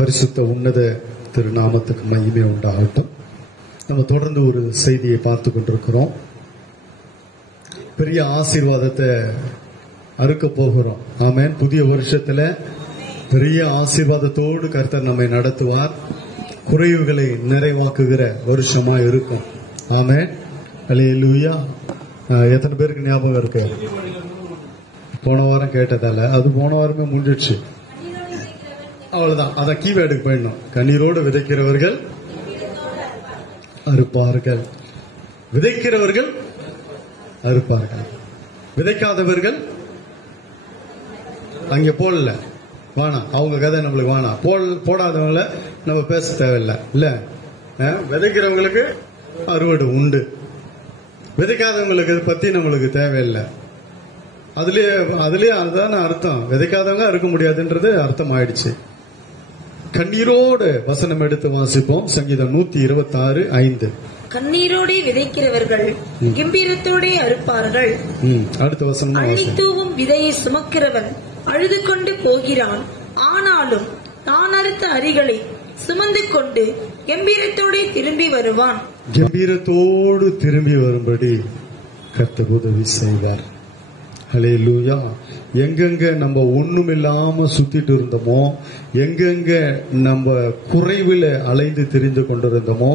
பரிசுத்த உன்னத திருநாமத்துக்கு மகிமை உண்டாகட்டும். நம்ம தொடர்ந்து ஒரு செய்தியை பார்த்து கொண்டிருக்கிறோம். பெரிய ஆசீர்வாதத்தை அறுக்க போகிறோம். ஆமென். புதிய வருஷத்துல பெரிய ஆசீர்வாதத்தோடு கர்த்தர் நம்மை நடத்துவார். குறைவுகளை நிறைவாக்குகிற வருஷமா இருக்கும். ஆமென். அல்லேலூயா. எத்தனை பேருக்கு ஞாபகம் இருக்கு? போன வாரம் கேட்டதால அது போன வாரமே முடிஞ்சிடுச்சு. அவ்வளவுதான். அத கீவேர்டுக்கு போயிடணும். கண்ணீரோடு விதைக்கிறவர்கள் அறுப்பார்கள். விதைக்கிறவர்கள் அறுப்பார்கள். விதைக்காதவர்கள் அங்க போடல வானா, அவங்க கதை நம்மளுக்கு வானா. போடாதவங்கள நம்ம பேச தேவையில்லை. இல்ல, விதைக்கிறவங்களுக்கு அறுவடை உண்டு. விதைக்காதவங்களுக்கு பத்தி நம்மளுக்கு தேவையில்லை. அதுலயே அதுதான அர்த்தம். விதைக்காதவங்க அறுக்க முடியாதுன்றது அர்த்தம் ஆயிடுச்சு. கண்ணீரோடு வசனம் எடுத்து வாசிப்போம். சங்கீதம் 126:5. கண்ணீரோடு விதைக்கிறவர்கள் கம்பீரத்தோடு அறுப்பார்கள். அடுத்த வசனம். அள்ளி தூவும் விதையை சுமக்கிறவன் அழுது கொண்டு போகிறான், ஆனாலும் தான் அறுத்த அரிகளை சுமந்து கொண்டு கம்பீரத்தோடு திரும்பி வருவான். கம்பீரத்தோடு திரும்பி வரும்படி கர்த்தர் உதவி செய்வார். ஹல்லேலூயா. எங்கெங்க நம்ம ஒண்ணுமில்லாம சுத்திட்டு இருந்தோமோ, எங்கெங்க நம்ம குறைவில அலைந்து திரிந்து கொண்டிருந்தோமோ,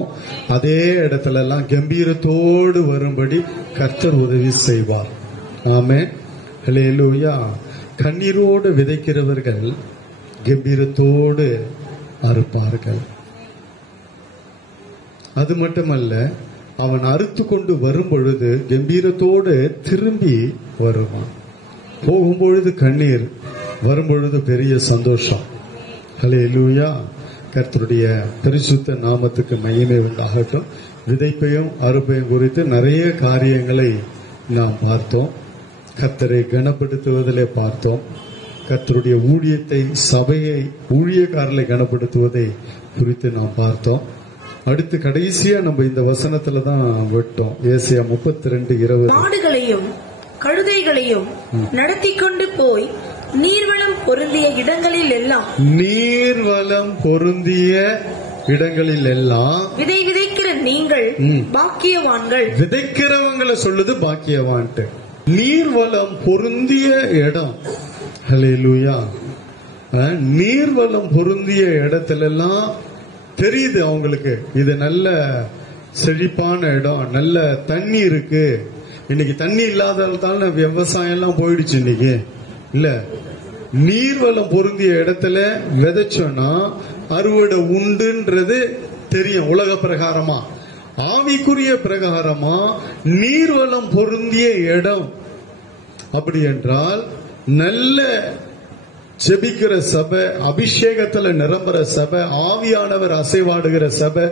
அதே இடத்துல எல்லாம் கம்பீரத்தோடு வரும்படி கர்த்தர் உதவி செய்வார். ஆமென். ஹல்லேலூயா. கண்ணீரோடு விதைக்கிறவர்கள் கம்பீரத்தோடு அறுப்பார்கள். அது மட்டுமல்ல, அவன் அறுத்து கொண்டு வரும் பொழுது கம்பீரத்தோடு திரும்பி வருவான். போகும்பொழுது கண்ணீர், வரும்பொழுது பெரிய சந்தோஷம். ஹல்லேலூயா. கர்த்தருடைய பரிசுத்த நாமத்துக்கு மகிமை உண்டாகட்டும். விதைப்பையும் அறுப்பையும் குறித்து நிறைய காரியங்களை நாம் பார்த்தோம். கர்த்தரை கனப்படுத்துவதிலே பார்த்தோம். கர்த்தருடைய ஊழியத்தை, சபையை, ஊழியக்காரர்களை கனப்படுத்துவதை குறித்து நாம் பார்த்தோம். அடுத்து கடைசியா நம்ம இந்த வசனத்துல தான் விட்டோம். ஏசாயா 32:20. மாடுகளையும் கழுதைகளையும் நடத்தி கொண்டு போய் நீர்வளம் பொருந்திய இடங்களில் எல்லாம், நீர்வளம் பொருந்திய இடங்களில் எல்லாம் விதை விதைக்கிற நீங்கள் பாக்கியவான்கள். விதைக்கிறவங்களை சொல்லுது பாக்கியவான்ட்டு. நீர்வளம் பொருந்திய இடம். ஹல்லேலூயா. நீர்வளம் பொருந்திய இடத்துல எல்லாம் தெரியுது அவங்களுக்கு, இது நல்ல செழிப்பான இடம், நல்ல தண்ணி இருக்கு. இன்னைக்கு தண்ணி இல்லாததால விவசாயம் எல்லாம் போயிடுச்சு. இன்னைக்கு இல்ல, நீர்வளம் பொருந்திய இடத்துல விதைச்சோன்னா அறுவடை உண்டுன்றது தெரியும். உலக பிரகாரமா, ஆவிக்குரிய பிரகாரமா நீர்வளம் பொருந்திய இடம் அப்படி என்றால் நல்ல ஜெபிக்கிற சபை, அபிஷேகத்துல நிரம்புற சபை, ஆவியானவர் அசைவாடுகிற சபை,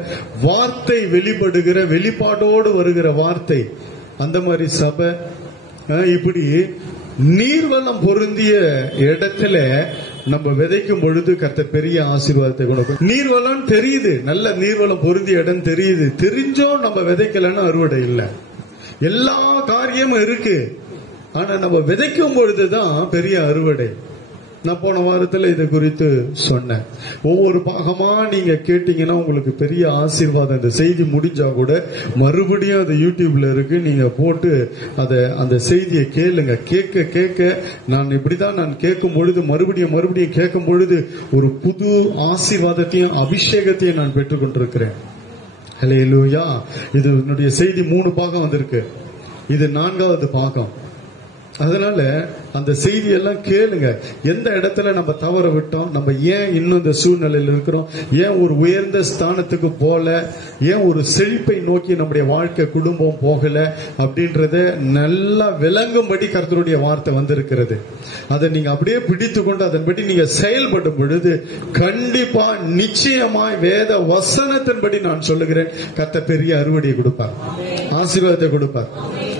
வார்த்தை வெளிப்படுகிற, வெளிப்பாடோடு வருகிற வார்த்தை, அந்த மாதிரி சபை. இப்படி நீர்வளம் பொருந்திய இடத்துல நம்ம விதைக்கும் பொழுது கர்த்தர் பெரிய ஆசீர்வாதத்தை கொடுக்கும். நீர்வளம் தெரியுது, நல்ல நீர்வளம் பொருந்திய இடம் தெரியுது. தெரிஞ்சோம் நம்ம விதைக்கலன்னு அறுவடை இல்லை. எல்லா காரியமும் இருக்கு, ஆனா நம்ம விதைக்கும் பொழுதுதான் பெரிய அறுவடை. நான் போன வாரத்துல இது குறித்து சொன்னேன். ஒவ்வொரு பாகமா நீங்க கேட்டீங்கன்னா உங்களுக்கு பெரிய ஆசீர்வாதம். இந்த செய்தி முடிஞ்சா கூட மறுபடியும் அது யூடியூப்ல இருக்கு, நீங்க போட்டு அந்த செய்தியை கேளுங்க. கேட்க கேட்க நான் இப்படிதான் நான் கேட்கும் பொழுது மறுபடியும் கேட்கும் பொழுது ஒரு புது ஆசீர்வாதத்தையும் அபிஷேகத்தையும் நான் பெற்றுக் கொண்டிருக்கிறேன். ஹல்லேலூயா. இது என்னுடைய செய்தி 3 பாகம் வந்திருக்கு, இது 4வது பாகம். அதனால அந்த செய்தியெல்லாம் கேளுங்க. எந்த இடத்துல நம்ம தவற விட்டோம், நம்ம ஏன் இன்னும் இந்த சூழ்நிலையில் இருக்கிறோம், ஏன் ஒரு உயர்ந்த ஸ்தானத்துக்கு போல, ஏன் ஒரு செழிப்பை நோக்கி நம்முடைய வாழ்க்கை குடும்பம் போகல அப்படின்றத நல்லா விளங்கும்படி கர்த்தருடைய வார்த்தை வந்திருக்கிறது. அதை நீங்க அப்படியே பிடித்து கொண்டு அதன்படி நீங்க செயல்படும் பொழுது கண்டிப்பா நிச்சயமாய் வேத வசனத்தின்படி நான் சொல்லுகிறேன், கர்த்தர் பெரிய அறுவடையை கொடுப்பார், ஆசீர்வாதத்தை கொடுப்பார்.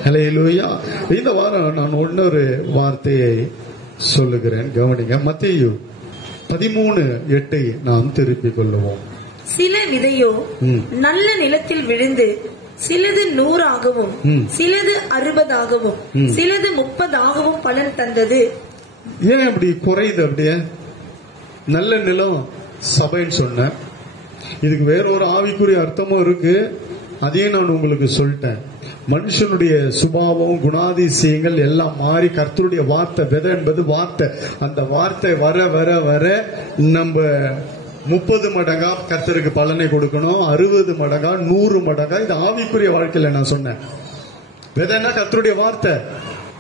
ஹல்லேலூயா. இந்த வாரம் நான் இன்னொரு வார்த்தையை சொல்லுகிறேன், கவனிங்க. மத்தேயு 13:8 நாம் திருப்பிக் கொள்ளுவோம். சில விதையோ நல்ல நிலத்தில் விழுந்து சிலது 100ஆகவும் சிலது 60ஆகவும் சிலது 30ஆகவும் பலன் தந்தது. ஏன் அப்படி குறையுது? அப்படியே நல்ல நிலம் சபைன்னு சொன்ன, இதுக்கு வேறொரு ஆவிக்குரிய அர்த்தமும் இருக்கு. அதையும் நான் உங்களுக்கு சொல்லிட்டேன். மனுஷனுடைய சுபாவம், குணாதிசயங்கள் எல்லாம் மாறி கர்த்தருடைய வார்த்தை, விதை என்பது வார்த்தை. அந்த வார்த்தை வர வர வர நம்ம 30 மடங்கா கர்த்தருக்கு பலனை கொடுக்கணும், 60 மடங்கா, 100 மடங்கா. இது ஆவிக்குரிய வாழ்க்கையில நான் சொன்னேன். விதைன்னா கர்த்தருடைய வார்த்தை.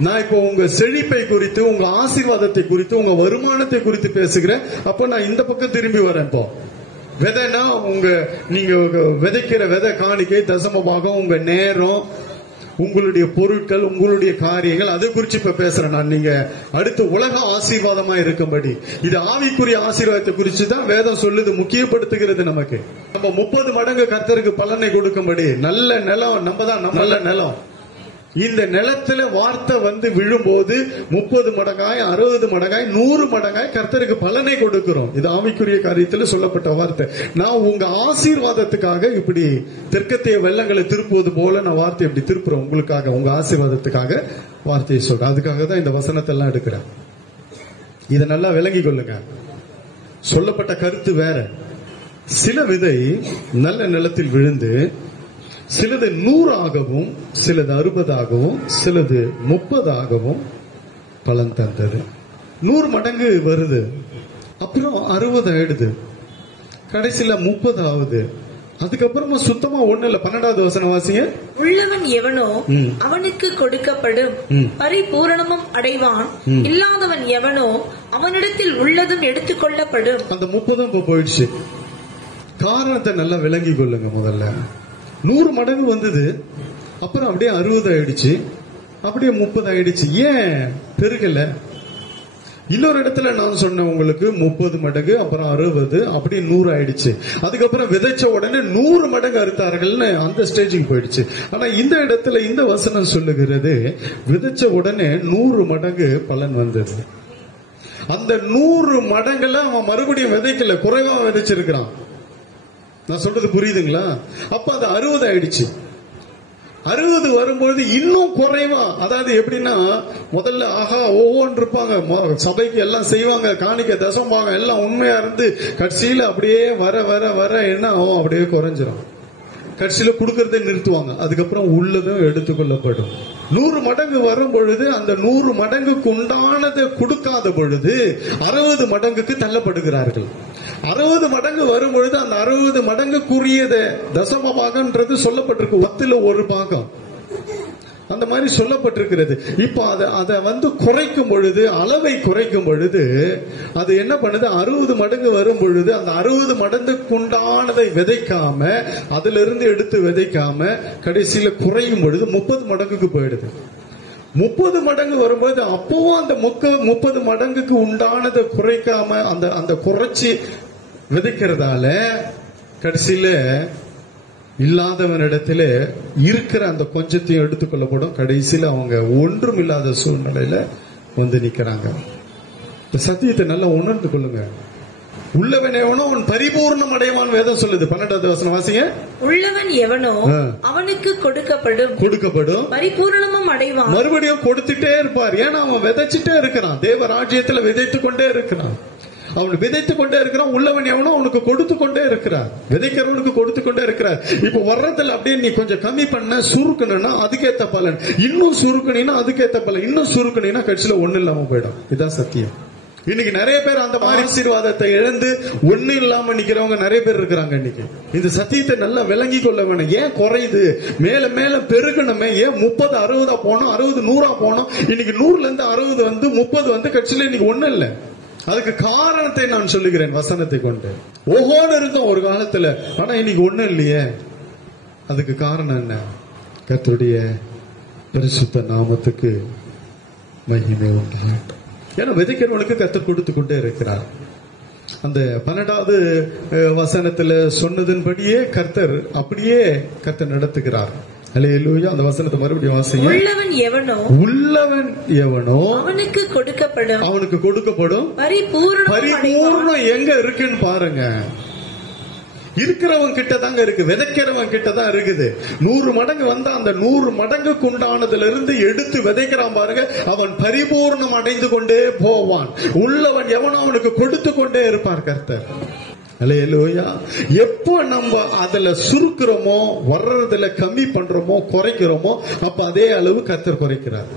நான் இப்போ உங்க செழிப்பை குறித்து, உங்க ஆசீர்வாதத்தை குறித்து, உங்க வருமானத்தை குறித்து பேசுகிறேன். அப்ப நான் இந்த பக்கம் திரும்பி வரேன். இப்போ விதைனா நீங்க விதைக்கிற விதை காணிக்கை, தசம பாகம், உங்க நேரம், உங்களுடைய பொருட்கள், உங்களுடைய காரியங்கள், அதை குறிச்சு இப்ப பேசுறேன் நான். நீங்க அடுத்து உலக ஆசீர்வாதமா இருக்கும்படி, இது ஆவிக்குரிய ஆசீர்வாதத்தை குறிச்சு தான் வேதம் சொல்லுது, முக்கியப்படுத்துகிறது. நமக்கு நம்ம 30 மடங்கு கர்த்தருக்கு பலனை கொடுக்கும்படி நல்ல நிலம், நம்ம தான் நல்ல நிலம். இந்த நிலத்துல வார்த்தை வந்து விழும்போது 30 மடங்காய், 60 மடங்காய், 100 மடங்காய் கர்த்தருக்கு பலனை கொடுக்கிறோம். இது ஆவிக்குரிய காரியத்தில் சொல்லப்பட்ட வார்த்தை. நான் உங்க ஆசீர்வாதத்துக்காக இப்படி தெற்கத்தைய வெள்ளங்களை திருப்புவது போல நான் வார்த்தை இப்படி திருப்புறேன் உங்களுக்காக, உங்க ஆசீர்வாதத்துக்காக வார்த்தையை சொல்றேன். அதுக்காக தான் இந்த வசனத்தை எல்லாம் எடுக்கிறேன். இதை நல்லா விளங்கி கொள்ளுங்க. சொல்லப்பட்ட கருத்து வேற. சில விதை நல்ல நிலத்தில் விழுந்து சிலது 100ஆகவும் சிலது 60ஆகவும் சிலது 30ஆகவும் பலன் தந்தது. 100 மடங்கு வருது, அப்புறம் 60 ஆயிடுது, கடைசியில 30 ஆகுது, அதுக்கப்புறமா சுத்தமா ஒண்ணு இல்ல. 12வது வசனம் வாசிங்க. உள்ளவன் எவனோ அவனுக்கு கொடுக்கப்படும், பரிபூரணமும் அடைவான். இல்லாதவன் எவனோ அவனிடத்தில் உள்ளதும் எடுத்துக்கொள்ளப்படும். அந்த 30 இப்ப போயிடுச்சு. காரணத்தை நல்லா விளங்கி கொள்ளுங்க. முதல்ல 100 மடங்கு வந்தது, அப்புறம் அப்படியே 60 ஆயிடுச்சு, அப்படியே 30 ஆயிடுச்சு. ஏன் பெருகல? இன்னொரு இடத்துல நான் சொன்னேன் உங்களுக்கு 30 மடங்கு, அப்புறம் 60, அப்படியே 100 ஆயிடுச்சு. அதுக்கப்புறம் விதைச்ச உடனே 100 மடங்கு அறுத்தார்கள்னு அந்த ஸ்டேஜுக்கு போயிடுச்சு. ஆனா இந்த இடத்துல இந்த வசனம் சொல்லுகிறது, விதைச்ச உடனே 100 மடங்கு பலன் வந்தது. அந்த 100 மடங்குல அவன் மறுபடியும் விதைக்கல, குறைவா விதைச்சிருக்கிறான். நான் சொல்றது புரியுதுங்களா? அப்ப அது 60 ஆயிடுச்சு. 60 வரும்போது இன்னும் குறைவா, அதாவது எப்படின்னா முதல்ல ஆஹா ஓஹோன்னு இருப்பாங்க, சபைக்கு எல்லாம் செய்வாங்க, காணிக்க தசம்பாங்க எல்லாம் உண்மையா இருந்து, கடைசியில அப்படியே வர வர வர என்ன அப்படியே குறைஞ்சிரும். கடைசியில கொடுக்கறதை நிறுத்துவாங்க. அதுக்கப்புறம் உள்ளதும் எடுத்துக்கொள்ளப்படும். 100 மடங்கு வரும் பொழுது அந்த 100 மடங்குக்கு உண்டானதை கொடுக்காத பொழுது 60 மடங்குக்கு தள்ளப்படுகிறார்கள். 60 மடங்கு வரும் பொழுது அந்த 60 மடங்குக்குரியத தசம பாகம்ன்றது சொல்லப்பட்டிருக்கு, 10ல் 1 பாகம் அந்த மாதிரி சொல்லப்பட்டிருக்கிறது. இப்ப அதை வந்து குறைக்கும் பொழுது, அளவை குறைக்கும் பொழுது அது என்ன பண்ணுது? 60 மடங்கு வரும் பொழுது அந்த 60 மடங்குக்கு உண்டானதை விதைக்காம, அதுல இருந்து எடுத்து விதைக்காம, கடைசியில குறையும் பொழுது 30 மடங்குக்கு போயிடுது. 30 மடங்கு வரும்போது அப்பவும் அந்த 30 மடங்குக்கு உண்டானதை குறைக்காம அந்த குறைச்சி விதைக்கிறதால கடைசியில இல்லாதவனிடத்துல இருக்கிற அந்த கொஞ்சத்தையும் எடுத்துக்கொள்ளப்படும். கடைசியில அவங்க ஒன்றும் இல்லாத சூழ்நிலையில வந்து நிக்கிறாங்க. சத்தியத்தை நல்லா உணர்ந்து கொள்ளுங்க. உள்ளவன் எவனோ அவன் பரிபூர்ணம் அடைவான் வேதம் சொல்லுது. 12வது வசனம் வாசிங்க. உள்ளவன் எவனோ அவனுக்கு கொடுக்கப்படும், பரிபூர்ணமும் அடைவான். மறுபடியும் கொடுத்துட்டே இருப்பார். ஏன்னா அவன் விதைச்சிட்டே இருக்கிறான், தேவ ராஜ்யத்துல விதைத்துக் கொண்டே இருக்கிறான். அவன் விதைத்துக் கொண்டே இருக்கிறான். உள்ளவன் எவனோ அவனுக்கு கொடுத்து கொண்டே இருக்கிறார், விதைக்கிறவனுக்கு கொடுத்து கொண்டே இருக்கிறார். இப்ப வர்றதுல அப்படியே நீ கொஞ்சம் கம்மி பண்ண, சுருக்கணும்னா அதுக்கேத்த பலன், இன்னும் சுருக்கணினா அதுக்கேத்த பலன், இன்னும் சுருக்கணினா கட்சியில ஒண்ணு இல்லாம போயிடும். இதுதான் சத்தியம். இன்னைக்கு நிறைய பேர் அந்த மாதிரி ஆசீர்வாதத்தை இழந்து ஒண்ணு இல்லாம நிக்கிறவங்க நிறைய பேர் இருக்கிறாங்க. இன்னைக்கு இந்த சத்தியத்தை நல்லா விளங்கி கொள்ள வேணும். ஏன் குறையுது? மேல மேல பெருகணுமே. ஏன் 30 60 போனோம், 60 100 போனோம். இன்னைக்கு 100ல இருந்து 60 வந்து 30 வந்து கட்சியில இன்னைக்கு ஒண்ணு இல்ல. அதுக்கு காரணத்தை நான் சொல்லுகிறேன் வசனத்தை கொண்டு. ஓஹோன்னு இருந்தோம் ஒரு காலத்துல, ஆனா இன்னைக்கு ஒண்ணும் இல்லையே. அதுக்கு காரணம் என்ன? கர்த்தருடைய பரிசுத்த நாமத்துக்கு மகிமை உண்டாகட்டும். ஏன்னா விதைக்கிறவனுக்கு கர்த்தர் கொடுத்து கொண்டே இருக்கிறார். அந்த 12வது வசனத்துல சொன்னதன்படியே கர்த்தர் அப்படியே கர்த்தர் நடத்துகிறார். அல்லேலூயா. அந்த வசனத்தை மறுபடியும் வாசிங்க. உள்ளவன் எவனோ அவனுக்கு கொடுக்கப்படும். பரிபூரணம் எங்க இருக்குன்னு பாருங்க. இருக்கிறவன் கிட்ட தாங்க இருக்கு, விதைக்கிறவன் கிட்ட தான் இருக்குது. 100 மடங்கு வந்தா அந்த 100 மடங்குக்கு உண்டானதுல இருந்து எடுத்து விதைக்கிறான் பாருங்க, அவன் பரிபூர்ணம் அடைந்து கொண்டே போவான். உள்ளவன் எவனோ அவனுக்கு கொடுத்து கொண்டே இருப்பார் கர்த்தர். அல்லேலூயா. எப்போ நம்ம அதுல சுருக்குறோமோ, வர்றதுல கம்மி பண்றோமோ, குறைக்கிறோமோ, அப்ப அதே அளவு கர்த்தர் குறைக்கிறார்.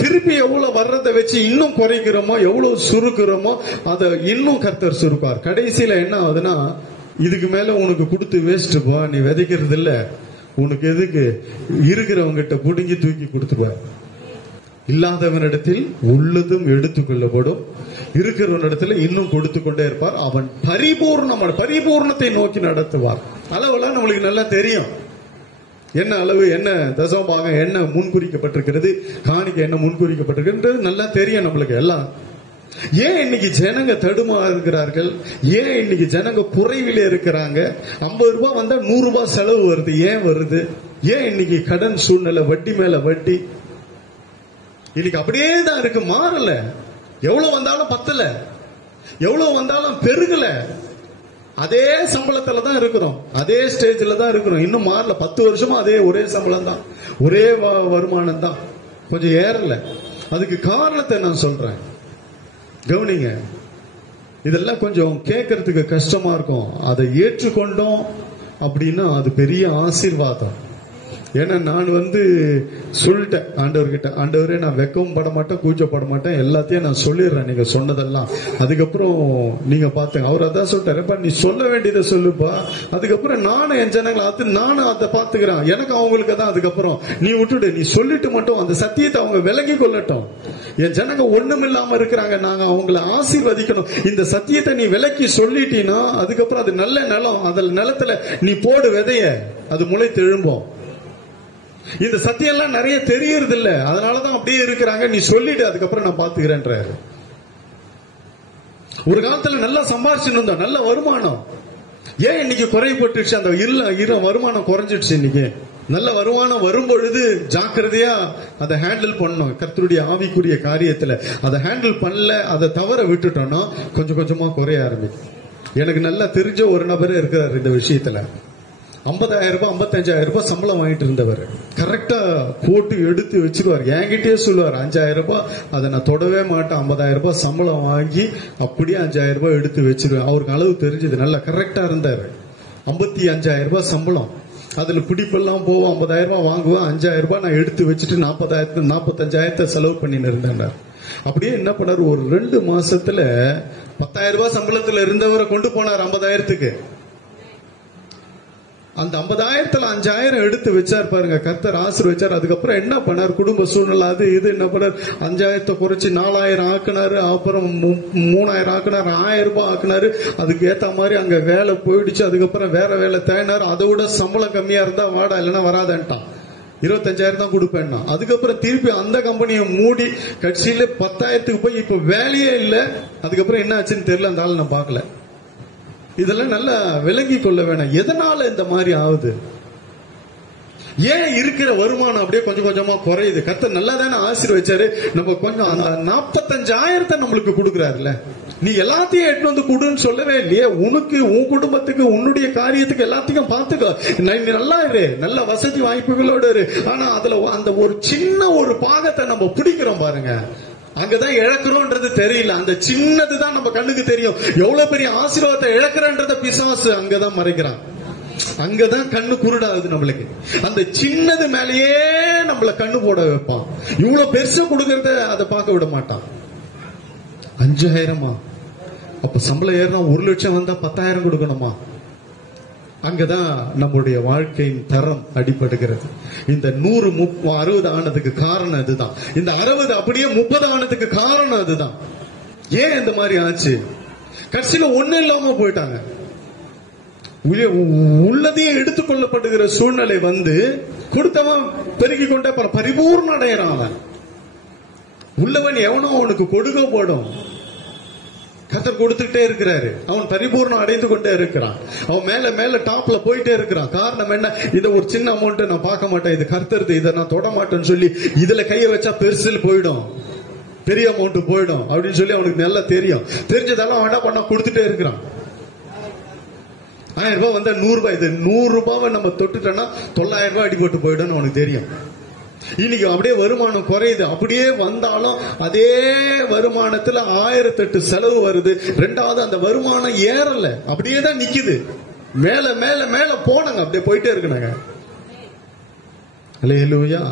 திருப்பி எவ்வளவு வர்றதை வச்சு இன்னும் குறைக்கிறோமோ, எவ்வளவு சுருக்குறோமோ அதை இன்னும் கர்த்தர் சுருப்பார். கடைசியில என்ன ஆகுதுன்னா, இதுக்கு மேல உனக்கு கொடுத்து வேஸ்ட் பா, நீ விதைக்கிறது இல்ல, உனக்கு எதுக்கு, இருக்கிறவங்கிட்ட புடுங்கி தூக்கி கொடுத்துருவார். இல்லாதவனிடத்தில் உள்ளதும் எடுத்துக்கொள்ளப்படும், இருக்கிறவனிடத்துல இன்னும் கொடுத்து கொண்டே இருப்பார். அவன் பரிபூர்ணத்தை நோக்கி நடத்துவார். அளவுலாம் நம்மளுக்கு நல்லா தெரியும். என்ன அளவு, என்ன தசமபாகம், என்ன முன்குறிக்கப்பட்டிருக்கிறது, காணிக்கை என்ன முன்குறிக்கப்பட்டிருக்கிறது நல்லா தெரியும் நம்மளுக்கு எல்லாம். ஏன் இன்னைக்கு ஜனங்க தடுமா இருக்கிறார்கள்? ஏன் இன்னைக்கு ஜனங்க குறைவிலே இருக்கிறாங்க? 50 ரூபாய் வந்தா 100 ரூபாய் செலவு வருது. ஏன் வருது? ஏன் இன்னைக்கு கடன் சூழ்நிலை, வட்டி மேல வட்டி இன்னைக்கு அப்படியே தான் இருக்கு, மாறல. எவ்வளவு வந்தாலும் பத்தல, எவ்வளவு வந்தாலும் பெருகல. அதே சம்பளத்துல தான் இருக்கிறோம், அதே ஸ்டேஜ்ல தான் இருக்கிறோம், இன்னும் மாறல. 10 வருஷமா அதே ஒரே சம்பளம் தான், ஒரே வருமானம் தான், கொஞ்சம் ஏறல. அதுக்கு காரணத்தை நான் சொல்றேன், கவனிங்க. இதெல்லாம் கொஞ்சம் கேட்கறதுக்கு கஷ்டமா இருக்கும். அதை ஏற்றுக்கொண்டோம் அப்படின்னா அது பெரிய ஆசீர்வாதம். ஏன்னா நான் சொல்லிட்டேன் ஆண்டவர்கிட்ட, ஆண்டவரே நான் வெக்கவும் பட மாட்டேன், கூச்சப்பட மாட்டேன், எல்லாத்தையும் நான் சொல்லிடுறேன் நீங்க சொன்னதெல்லாம். அதுக்கப்புறம் நீங்க பாத்துங்க. அவர் அதான் சொல்லிட்டாருப்பா, நீ சொல்ல வேண்டியதை சொல்லுப்பா, அதுக்கப்புறம் நானும் என் ஜனங்களை நானும் அதை பாத்துக்கிறேன், எனக்கு அவங்களுக்கு தான். அதுக்கப்புறம் நீ விட்டுடு, நீ சொல்லிட்டு மட்டும் அந்த சத்தியத்தை அவங்க விலகி கொள்ளட்டும். என் ஜனங்க ஒண்ணும் இல்லாம இருக்கிறாங்க, நாங்க அவங்களை ஆசீர்வதிக்கணும். இந்த சத்தியத்தை நீ விலக்கி சொல்லிட்டீன்னா அதுக்கப்புறம் அது நல்ல நிலம், அதுல நிலத்துல நீ போடு விதைய, அது முளை தெழும்போம். இந்த சத்தியம் எல்லாம் நிறைய தெரியறது இல்ல, அதனாலதான் அப்படியே இருக்கிறாங்க. நீ சொல்லிட்டு அதுக்கப்புறம் நான் பாத்துக்கிறேன்றாரு. ஒரு காலத்துல நல்லா சம்பாரிச்சுன்னு, நல்ல வருமானம், ஏன் இன்னைக்கு குறைபட்டுச்சு? அந்த வருமானம் குறைஞ்சிடுச்சு. இன்னைக்கு நல்ல வருமானம் வரும் பொழுது ஜாக்கிரதையா அதை ஹேண்டில் பண்ணணும். கர்த்தருடைய ஆவிக்குரிய காரியத்துல அதை ஹேண்டில் பண்ணல, அதை தவற விட்டுட்டோம்னா கொஞ்சம் கொஞ்சமா குறைய ஆரம்பிக்கும். எனக்கு நல்லா தெரிஞ்ச ஒரு நபரே இருக்கிறார் இந்த விஷயத்துல. 50,000 ரூபாய் 55,000 ரூபாய் சம்பளம் வாங்கிட்டு இருந்தவர். கரெக்டா போட்டு எடுத்து வச்சிருவார். என்கிட்டயே சொல்லுவார், 5,000 ரூபாய் அதை நான் தொடவே மாட்டேன், 50,000 ரூபாய் சம்பளம் வாங்கி அப்படியே 5,000 ரூபாய் எடுத்து வச்சிருவேன். அவருக்கு அளவு தெரிஞ்சது, நல்லா கரெக்டா இருந்தாரு. 55,000 ரூபாய் சம்பளம், அதுல பிடிப்பெல்லாம் போவோம். 50,000 ரூபாய் வாங்குவேன், 5,000 ரூபாய் நான் எடுத்து வச்சுட்டு 45,000 செலவு பண்ணின்னு இருந்தேன். அப்படியே என்ன பண்ணாரு, ஒரு 2 மாசத்துல 10,000 ரூபாய் சம்பளத்துல இருந்தவரை கொண்டு போனார் 50,000க்கு. அந்த 50,000த்துல 5,000 எடுத்து வச்சார் பாருங்க, கர்த்தர் ஆசீர்வதிச்சார். அதுக்கப்புறம் என்ன பண்ணார், குடும்ப சூழ்நிலை அது இது என்ன பண்ணார், 5,000 குறைச்சு 4,000 ஆக்குனாரு, அப்புறம் 3,000 ஆக்குனாரு, 1,000 ரூபாய் ஆக்குனாரு. அதுக்கு ஏத்த மாதிரி அங்க வேலை போயிடுச்சு. அதுக்கப்புறம் வேற வேலை தேடினாரு. அதை விட சம்பளம் கம்மியா இருந்தா வாடா, இல்லைன்னா வராதன்ட்டான். 25,000 தான் கொடுப்பேன்னா. அதுக்கப்புறம் திருப்பி அந்த கம்பெனியை மூடி கட்சியில 10,000க்கு போய் இப்ப வேலையே இல்ல. அதுக்கப்புறம் என்ன ஆச்சுன்னு தெரியல, அந்த ஆள் நான் பாக்கல. இதெல்லாம் நல்லா விளங்கி கொள்ள வேணாம். எதனால இந்த மாதிரி ஆகுது? ஏன் இருக்கிற வருமானம் அப்படியே கொஞ்சம் கொஞ்சமா குறையுது? கர்த்தர் நல்லா தானே ஆசீர்வதிச்சாரு. நம்ம கொஞ்சம் அந்த 45,000 நம்மளுக்கு கொடுக்குறாருல்ல, நீ எல்லாத்தையும் எடுத்து வந்து கொடுன்னு சொல்லவே இல்லையே. உனக்கு, உன் குடும்பத்துக்கு, உன்னுடைய காரியத்துக்கு எல்லாத்தையும் பார்த்துக்கோ. நீ நல்லா இரு, நல்ல வசதி வாய்ப்புகளோட இரு. ஆனா அதுல அந்த ஒரு சின்ன ஒரு பாகத்தை நம்ம பிடிக்கிறோம் பாருங்க, அங்கதான் இழக்கிறோம்ன்றது தெரியல. அந்த சின்னதுதான் நம்ம கண்ணுக்கு தெரியும். எவ்வளவு பெரிய ஆசீர்வாதத்தை இழக்கிறன்றத பிசாசு அங்கதான் மறைக்கிறான். அங்கதான் கண்ணு குருடாகுது நம்மளுக்கு. அந்த சின்னது மேலேயே நம்மள கண்ணு போட வைப்பான். இவ்வளவு பெருசா கொடுக்கறத அதை பார்க்க விட மாட்டான். 5,000 அப்ப சம்பளம் ஏறினா 1 லட்சம் வந்தா 10,000 கொடுக்கணுமா? அங்கதான் நம்முடைய வாழ்க்கையின் தரம் அடிபடுகிறது. இந்த 100 60 ஆனதுக்கு காரணம் அதுதான். இந்த 60 அப்படியே 30 ஆனதுக்கு காரணம் அதுதான். ஏன் இந்த மாதிரி ஆச்சு? கடைசியில ஒண்ணு இல்லாம போயிட்டாங்க. உள்ளதையும் எடுத்துக்கொள்ளப்படுகிற சூழ்நிலை கொடுத்தவன் பெருகி கொண்டே பரிபூர்ண அடையிறான். அவன் உள்ளவன் எவனோ அவனுக்கு கொடுக்கப்படும். கர்த்தர் கொடுத்துட்டே இருக்கிறாரு. அவன் பரிபூர்ணம் அடைந்து கொண்டே இருக்கிறான். அவன் மேல மேல டாப்ல போயிட்டே இருக்கிறான். காரணம் என்ன? இதை ஒரு சின்ன அமௌண்ட் நான் பார்க்க மாட்டேன், இது கர்த்தருது, இதை நான் தொட மாட்டேன்னு சொல்லி இதுல கைய வச்சா பெருசில் போயிடும், பெரிய அமௌண்ட் போயிடும் அப்படின்னு சொல்லி அவனுக்கு நல்லா தெரியும். தெரிஞ்சதெல்லாம் அவன் என்ன பண்ணா கொடுத்துட்டே இருக்கிறான். 1000 ரூபாய் வந்தா 100 ரூபாய், இது 100 ரூபாவை நம்ம தொட்டுட்டோம்னா 900 ரூபாய் அடிபட்டு போயிடும் அவனுக்கு தெரியும். இன்னைக்கு அப்படியே வருமானம் குறையுது. அப்படியே வந்தாலும் அதே வருமானத்துல 1008 செலவு வருது. ரெண்டாவது அந்த வருமானம் ஏறல, அப்படியே தான் நிக்குது. மேல மேல மேல போனாங்க, அப்படியே போயிட்டே இருக்குனாங்க. அல்லேலூயா.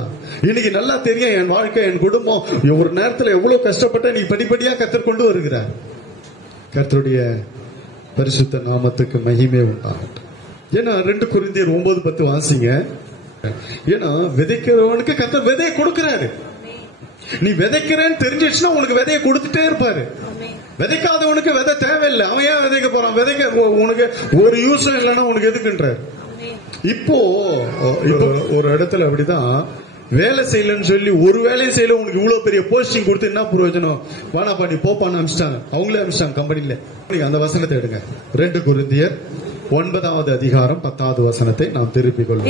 இன்னைக்கு நல்லா தெரியும் என் வாழ்க்கை, என் குடும்பம் ஒரு நேரத்துல எவ்வளவு கஷ்டப்பட்டு நீ படிப்படியா கர்த்தர் கொண்டு வருகிறார். கர்த்தருடைய பரிசுத்த நாமத்துக்கு மகிமை உண்டாகட்டும். ஏன்னா 2 கொரிந்தியர் 9:10 வாசிங்க. ஏன்னா விதைக்கிறவனுக்கு கர்த்தர் விதையை கொடுக்கிறாரு. நீ விதைக்கிறேன்னு தெரிஞ்சிச்சுன்னா உனக்கு விதையை கொடுத்துட்டே இருப்பாரு. விதைக்காதவனுக்கு விதை தேவையில்லை. அவன் ஏன் விதைக்க போறான்? விதைக்க உனக்கு ஒரு யூஸ் இல்லைன்னா உனக்கு எதுக்குன்றார். இப்போ ஒரு இடத்துல அப்படிதான் வேலை செய்யலன்னு சொல்லி ஒரு வேலையும் செய்யல, உனக்கு இவ்வளவு பெரிய போஸ்டிங் கொடுத்து என்ன பிரயோஜனம்? வானாப்பா நீ போப்பான்னு அனுப்பிச்சிட்டாங்க, அவங்களே அனுப்பிச்சிட்டாங்க கம்பெனில. அந்த வசனத்தை எடுங்க. 2 கொரிந்தியர் 9வது அதிகாரம் 10வது வசனத்தை நாம் திருப்பிக் கொள்வோம்.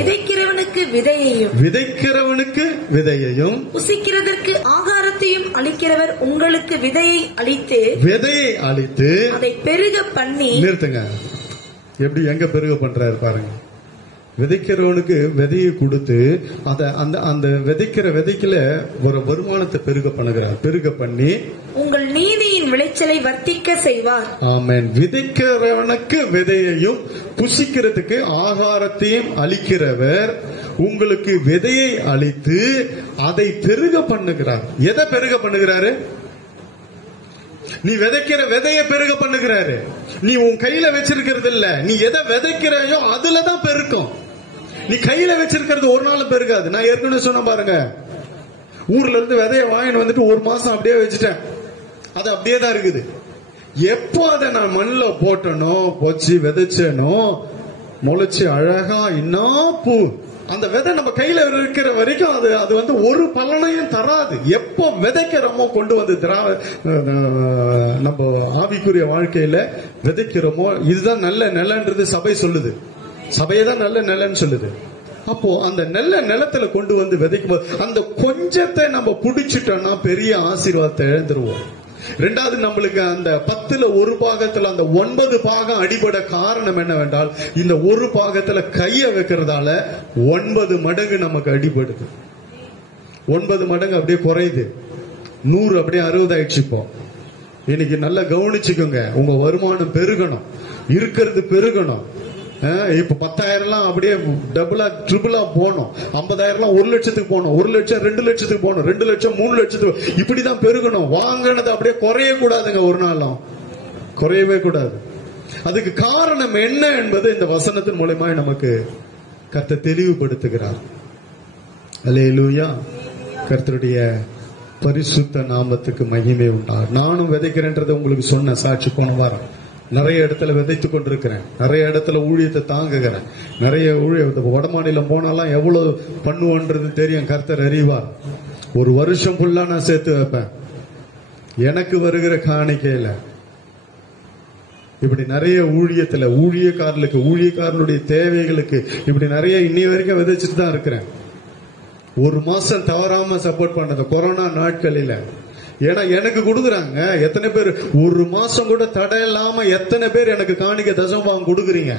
விதைக்கிறவனுக்கு விதையையும் புசிக்கிறதற்கு ஆகாரத்தையும் அளிக்கிறவர் உங்களுக்கு விதையை அளித்து அதை பெருக பண்ணி. நிறுத்துங்க. எப்படி எங்க பெருக பண்றாரு பாருங்க. விதைக்கிறவனுக்கு விதையை கொடுத்து அந்த விதைக்கிற விதைக்கல ஒரு வருமானத்தை பெருக பண்ணி உங்கள் நீதியின் விளைச்சலை வர்த்திக்க செய்வார். ஆமென். விதைக்கிறவனுக்கு விதையையும் புசிக்கிறதுக்கு ஆகாரத்தையும் அளிக்கிறவர் உங்களுக்கு விதையை அளித்து அதை பெருக பண்ணுகிறார். எதை பெருக பண்ணுகிறாரு? நீ விதைக்கிற விதையை பெருக பண்ணுகிறாரு. நீ உன் கையில வச்சிருக்கிறது இல்ல, நீ எதை விதைக்கிறாயோ அதுலதான் பெருக்கும். நீ கையில வச்சிருக்கிறது ஒரு நாள் பெருகாது. நான் ஏற்கனவே சொன்ன பாருங்க, ஊர்ல இருந்து விதைய வாங்கிட்டு வந்துட்டு 1 மாசம் அப்படியே வச்சுட்டேன், அது அப்படியே தான் இருக்குது. எப்போ அதை நான் மண்ணில் போட்டனோ, பொச்சி விதைச்சேனோ, முளைச்சு அழகா இன்னும் பூ, அந்த விதை நம்ம கையில இருக்கிற வரைக்கும் அது வந்து ஒரு பலனையும் தராது. எப்போ விதைக்கிறோமோ கொண்டு வந்து நம்ம ஆவிக்குரிய வாழ்க்கையில விதைக்கிறோமோ, இதுதான் நல்ல நிலன்றது சபை சொல்லுது. சபையை தான் நல்ல நிலன்னு சொல்லுது. அப்போ அந்த நல்ல நிலத்துல கொண்டு வந்து விதைக்கும் போது அந்த கொஞ்சத்தை நம்ம புடிச்சிட்டோம்னா பெரிய ஆசீர்வாதத்தை இழந்துருவோம். ரெண்டாவது, நம்மளுக்கு அந்த 10ல் 1 பாகத்துல அந்த 9 பாகம் அடிபட காரணம் என்னவென்றால், இந்த 1 பாகத்துல கைய வைக்கிறதால 9 மடங்கு நமக்கு அடிபடுது. 9 மடங்கு அப்படியே குறையுது. 100 அப்படியே 60 ஆயிடுச்சு. இப்போ இன்னைக்கு நல்லா கவனிச்சுக்கோங்க. உங்க வருமானம் பெருகணும், இருக்கிறது பெருகணும். இப்ப 10,000 அப்படியே டபுளா ட்ரிபிளா போனோம். 50,000 1 லட்சத்துக்கு போனோம், 1 லட்சம் 2 லட்சத்துக்கு போனோம், 2 லட்சம் 3 லட்சத்துக்கு, இப்படிதான் பெருகணும். வாங்கினது அப்படியே குறைய கூடாதுங்க, ஒரு நாளும் குறையவே கூடாது. அதுக்கு காரணம் என்ன என்பது இந்த வசனத்தின் மூலமா நமக்கு கர்த்தர் தெளிவுபடுத்துகிறார். அல்லேலூயா. கர்த்தருடைய பரிசுத்த நாமத்துக்கு மகிமை உண்டாகும். நானும் விதைக்கிறேன்றதை உங்களுக்கு சொன்ன சாட்சி போன வாரம். நிறைய இடத்துல விதைத்துக் கொண்டிருக்கிறேன், நிறைய இடத்துல ஊழியத்தை தாங்குகிறேன். நிறைய வட மாநிலம் போனாலாம் எவ்வளவு பண்ணுவோன்றது தெரியும், கர்த்தர் அறிவார். ஒரு வருஷம் ஃபுல்லா நான் சேர்த்து வைப்பேன் எனக்கு வருகிற காணிக்கையில. இப்படி நிறைய ஊழியத்துல ஊழியக்காரனுடைய தேவைகளுக்கு இப்படி நிறைய இன்னி வரைக்கும் விதைச்சிட்டு தான் இருக்கிறேன். 1 மாசம் தவறாம சப்போர்ட் பண்ணது கொரோனா நாட்களில. ஏன்னா எனக்கு கொடுக்குறாங்க. எத்தனை பேர் 1 மாசம் கூட தடை இல்லாம எத்தனை பேர் எனக்கு காணிக்க தசமபாகம் கொடுக்குறீங்க?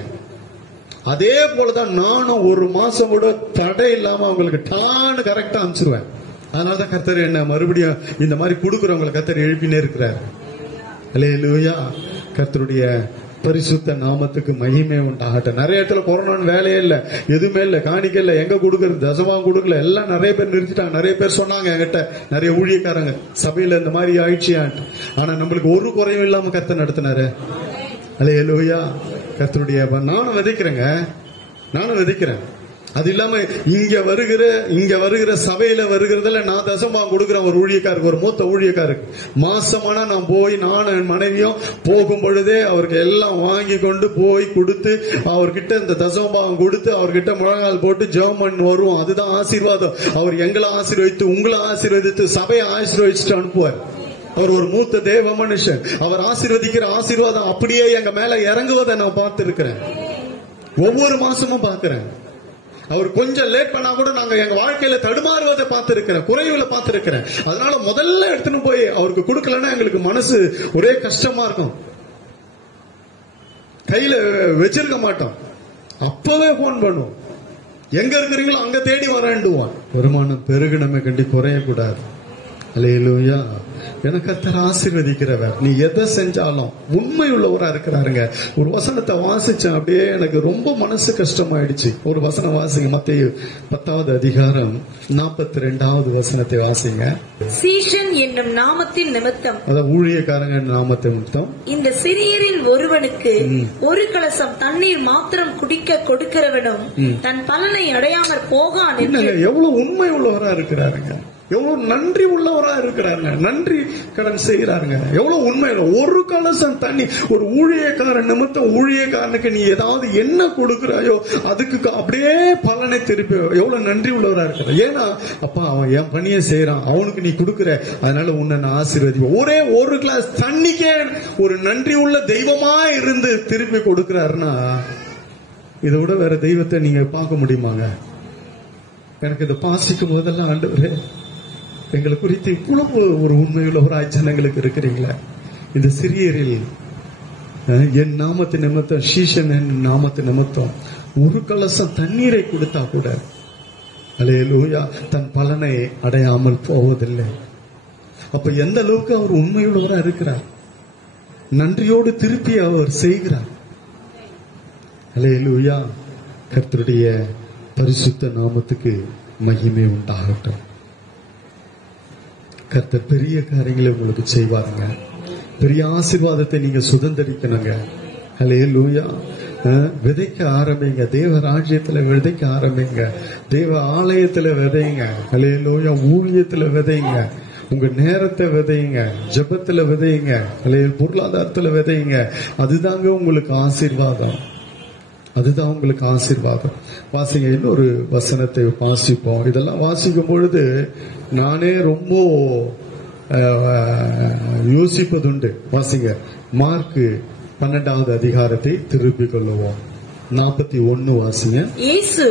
அதே போலதான் நானும் 1 மாசம் கூட தடை இல்லாம அவங்களுக்கு டான்னு கரெக்டா அனுப்பிச்சிருவேன். அதனாலதான் கர்த்தர் என்ன மறுபடியும் இந்த மாதிரி கொடுக்குறவங்களை கர்த்தர் எழுப்பினே இருக்கிறார். அல்லேலூயா. கர்த்தருடைய பரிசுத்த நாமத்துக்கு மகிமை உண்டாகட்டும். நிறைய இடத்துல கொரோனான்னு வேலையே இல்ல, எதுவுமே இல்ல, காணிக்க இல்ல, எங்க கொடுக்கறது, தசமாவும் கொடுக்கல, எல்லாம் நிறைய பேர் நிறுத்திட்டாங்க. நிறைய பேர் சொன்னாங்க என்கிட்ட, நிறைய ஊழியக்காரங்க சபையில இந்த மாதிரி ஆயிடுச்சியான்ட்டு. ஆனா நம்மளுக்கு ஒரு குறையும் இல்லாம கர்த்தர் நடத்தினாரு. அல்லேலூயா. கர்த்தருடைய நானும் விதைக்கிறேன். அது இல்லாம இங்க வருகிற சபையில வருகிறதுல நான் தசமாவும் கொடுக்கிறேன். ஒரு ஊழியக்காருக்கு, ஒரு மூத்த ஊழியக்காருக்கு மாசமானா நான் போய் நானும் என் மனைவியும் போகும் பொழுதே அவருக்கு எல்லாம் வாங்கி கொண்டு போய் கொடுத்து அவர்கிட்ட இந்த தசமாவும் கொடுத்து அவர்கிட்ட முழங்கால் போட்டு ஜெபம் பண்ணி வருவோம். அதுதான் ஆசீர்வாதம். அவர் எங்களை ஆசீர்வதித்து, உங்களை ஆசீர்வதித்து, சபையை ஆசீர்வதிச்சுட்டு அனுப்புவார். அவர் ஒரு மூத்த தேவ மனுஷன். அவர் ஆசீர்வதிக்கிற ஆசீர்வாதம் அப்படியே எங்க மேல இறங்குவதை நான் பார்த்திருக்கிறேன். ஒவ்வொரு மாசமும் பார்க்கிறேன். அவர் கொஞ்சம் லேட் பண்ணா கூட நாங்க எங்க வாழ்க்கையில தடுமாறுவதை பார்த்திருக்கிறேன், குறைவுல பார்த்திருக்கிறேன். அதனால முதல்ல எடுத்துன்னு போய் அவருக்கு கொடுக்கலன்னா எங்களுக்கு மனசு ஒரே கஷ்டமா இருக்கும். கையில வச்சிருக்க மாட்டோம். அப்பவே போன் பண்ணுவோம், எங்க இருக்கிறீங்களோ அங்க தேடி வரேன்டுவான். வருமானம் பெருகணுமே கண்டி குறையக்கூடாது. அல்லேலூயா. எனக்கு கர்த்தர் ஆசீர்வதிக்கிறவர். நீ எதை செஞ்சாலும் உண்மை உள்ளவரா இருக்கிறாருங்க. ஒரு வசனத்தை வாசிச்சேன், அப்படியே எனக்கு ரொம்ப மனசு கஷ்டமாயிடுச்சு. ஒரு வசனம் வாசிங்க, மத்தேயு 10வது அதிகாரம் 42வது வசனத்தை வாசிங்க. சீஷன் என்னும் நாமத்தின் நிமித்தம், அதான் ஊழியக்காரங்க நாமத்தின் நிமித்தம், இந்த சிறியரில் ஒருவனுக்கு ஒரு கலசம் தண்ணீர் மாத்திரம் குடிக்க கொடுக்கிறவனும் தன் பலனை அடையாமற் போகான். எவ்வளவு உண்மை உள்ளவரா இருக்கிறாருங்க, எவ்வளவு நன்றி உள்ளவரா இருக்கிறாங்க, நன்றி கடன் செய்யறாருங்க. எவ்வளவு உண்மை. ஒரு கலசம் தண்ணி, ஒரு ஊழியக்காரன் நிமித்தம் ஊழியக்காரனுக்கு நீ ஏதாவது என்ன கொடுக்கிறாயோ அதுக்கு அப்படியே பலனை திருப்பி எவ்வளவு நன்றி உள்ளவரா இருக்கிற. ஏன்னா அப்பா அவன் என் பணியை செய்யறான், அவனுக்கு நீ கொடுக்கிற, அதனால உன்னை நான் ஆசீர்வதிப்பேன். ஒரே ஒரு கிளாஸ் தண்ணிக்கே ஒரு நன்றி உள்ள தெய்வமா இருந்து திருப்பி கொடுக்கிறாருன்னா இதை விட வேற தெய்வத்தை நீங்க பார்க்க முடியுமாங்க? எனக்கு இதை பாசிக்கும் போதெல்லாம் ஆண்டவரே எங்களை குறித்து இவ்வளவு ஒரு உண்மையுள்ளவராய் ஜனங்களுக்கு இருக்கிறீங்களா? இந்த சிறியரில் என் நாமத்தின் நிமித்தம், சீஷன் என் நாமத்தின் நிமித்தம் ஒரு கலசம் தண்ணீரை கொடுத்தா கூட அல்லேலூயா தன் பலனை அடையாமல் போவதில்லை. அப்ப எந்த அளவுக்கு அவர் உண்மையுள்ளவரா இருக்கிறார், நன்றியோடு திருப்பி அவர் செய்கிறார். அல்லேலூயா. கர்த்தருடைய பரிசுத்த நாமத்துக்கு மகிமை உண்டாகட்டும். கர்த்தர் பெரிய காரியங்களை உங்களுக்கு செய்வாருங்க. பெரிய ஆசீர்வாதத்தை நீங்க சுதந்திரிக்கணுங்க. அல்லேலூயா. விதைக்க ஆரம்பிங்க, தேவ ராஜ்யத்துல விதைக்க ஆரம்பிங்க, தேவ ஆலயத்துல விதைங்க. அல்லேலூயா. ஊழியத்துல விதைங்க, உங்க நேரத்தை விதைங்க, ஜெபத்துல விதைங்க, பொருளாதாரத்துல விதைங்க. அதுதாங்க உங்களுக்கு ஆசீர்வாதம், அதுதான் உங்களுக்கு ஆசீர்வாதம். வாசிங்க, இன்னொரு வசனத்தை வாசிப்போம். இதெல்லாம் வாசிக்கும் பொழுது நானே ரொம்ப யோசிப்பதுண்டு. வாசிங்க, மார்க் 12வது அதிகாரத்தை திருப்பிக் கொள்ளுவோம். 41 வாசிங்க. இயேசு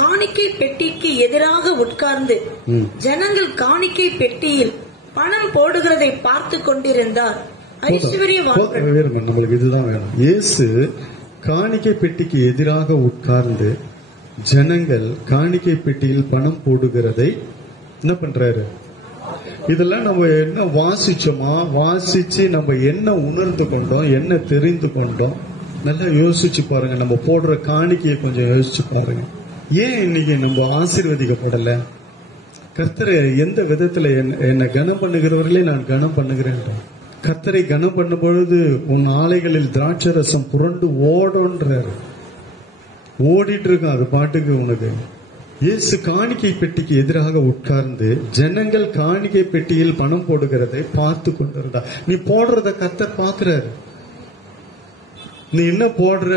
காணிக்கை பெட்டிக்கு எதிராக உட்கார்ந்து ஜனங்கள் காணிக்கை பெட்டியில் பணம் போடுகிறதை பார்த்து கொண்டிருந்தார். நம்மளுக்கு இதுதான் வேணும். இயேசு காணிக்கை பெட்டிக்கு எதிராக உட்கார்ந்து ஜனங்கள் காணிக்கை பெட்டியில் பணம் போடுகிறதை என்ன பண்றாரு? இதெல்லாம் நம்ம என்ன வாசிச்சோமா, வாசிச்சு நம்ம என்ன உணர்ந்து கொண்டோம், என்ன தெரிந்து கொண்டோம், நல்லா யோசிச்சு பாருங்க. நம்ம போடுற காணிக்கையை கொஞ்சம் யோசிச்சு பாருங்க. ஏன் இன்னைக்கு நம்ம ஆசீர்வதிக்கப்படல? கர்த்தரை எந்த விதத்துல என்ன கனம் பண்ணுகிறவர்களே நான் கனம் பண்ணுகிறேன். கர்த்தரை கனம் பண்ணும் பொழுது உன் ஆலைகளில் திராட்சை ரசம் புரண்டு ஓடுன்றாரு. ஓடிட்டு இருக்கான் அது பாட்டுக்கு உனக்கு. இயேசு காணிக்கை பெட்டிக்கு எதிராக உட்கார்ந்து ஜனங்கள் காணிக்கை பெட்டியில் பணம் போடுகிறதை பார்த்து கொண்டிருந்தா. நீ போடுறத கர்த்தர் பார்க்கிறாரு. நீ என்ன போடுற,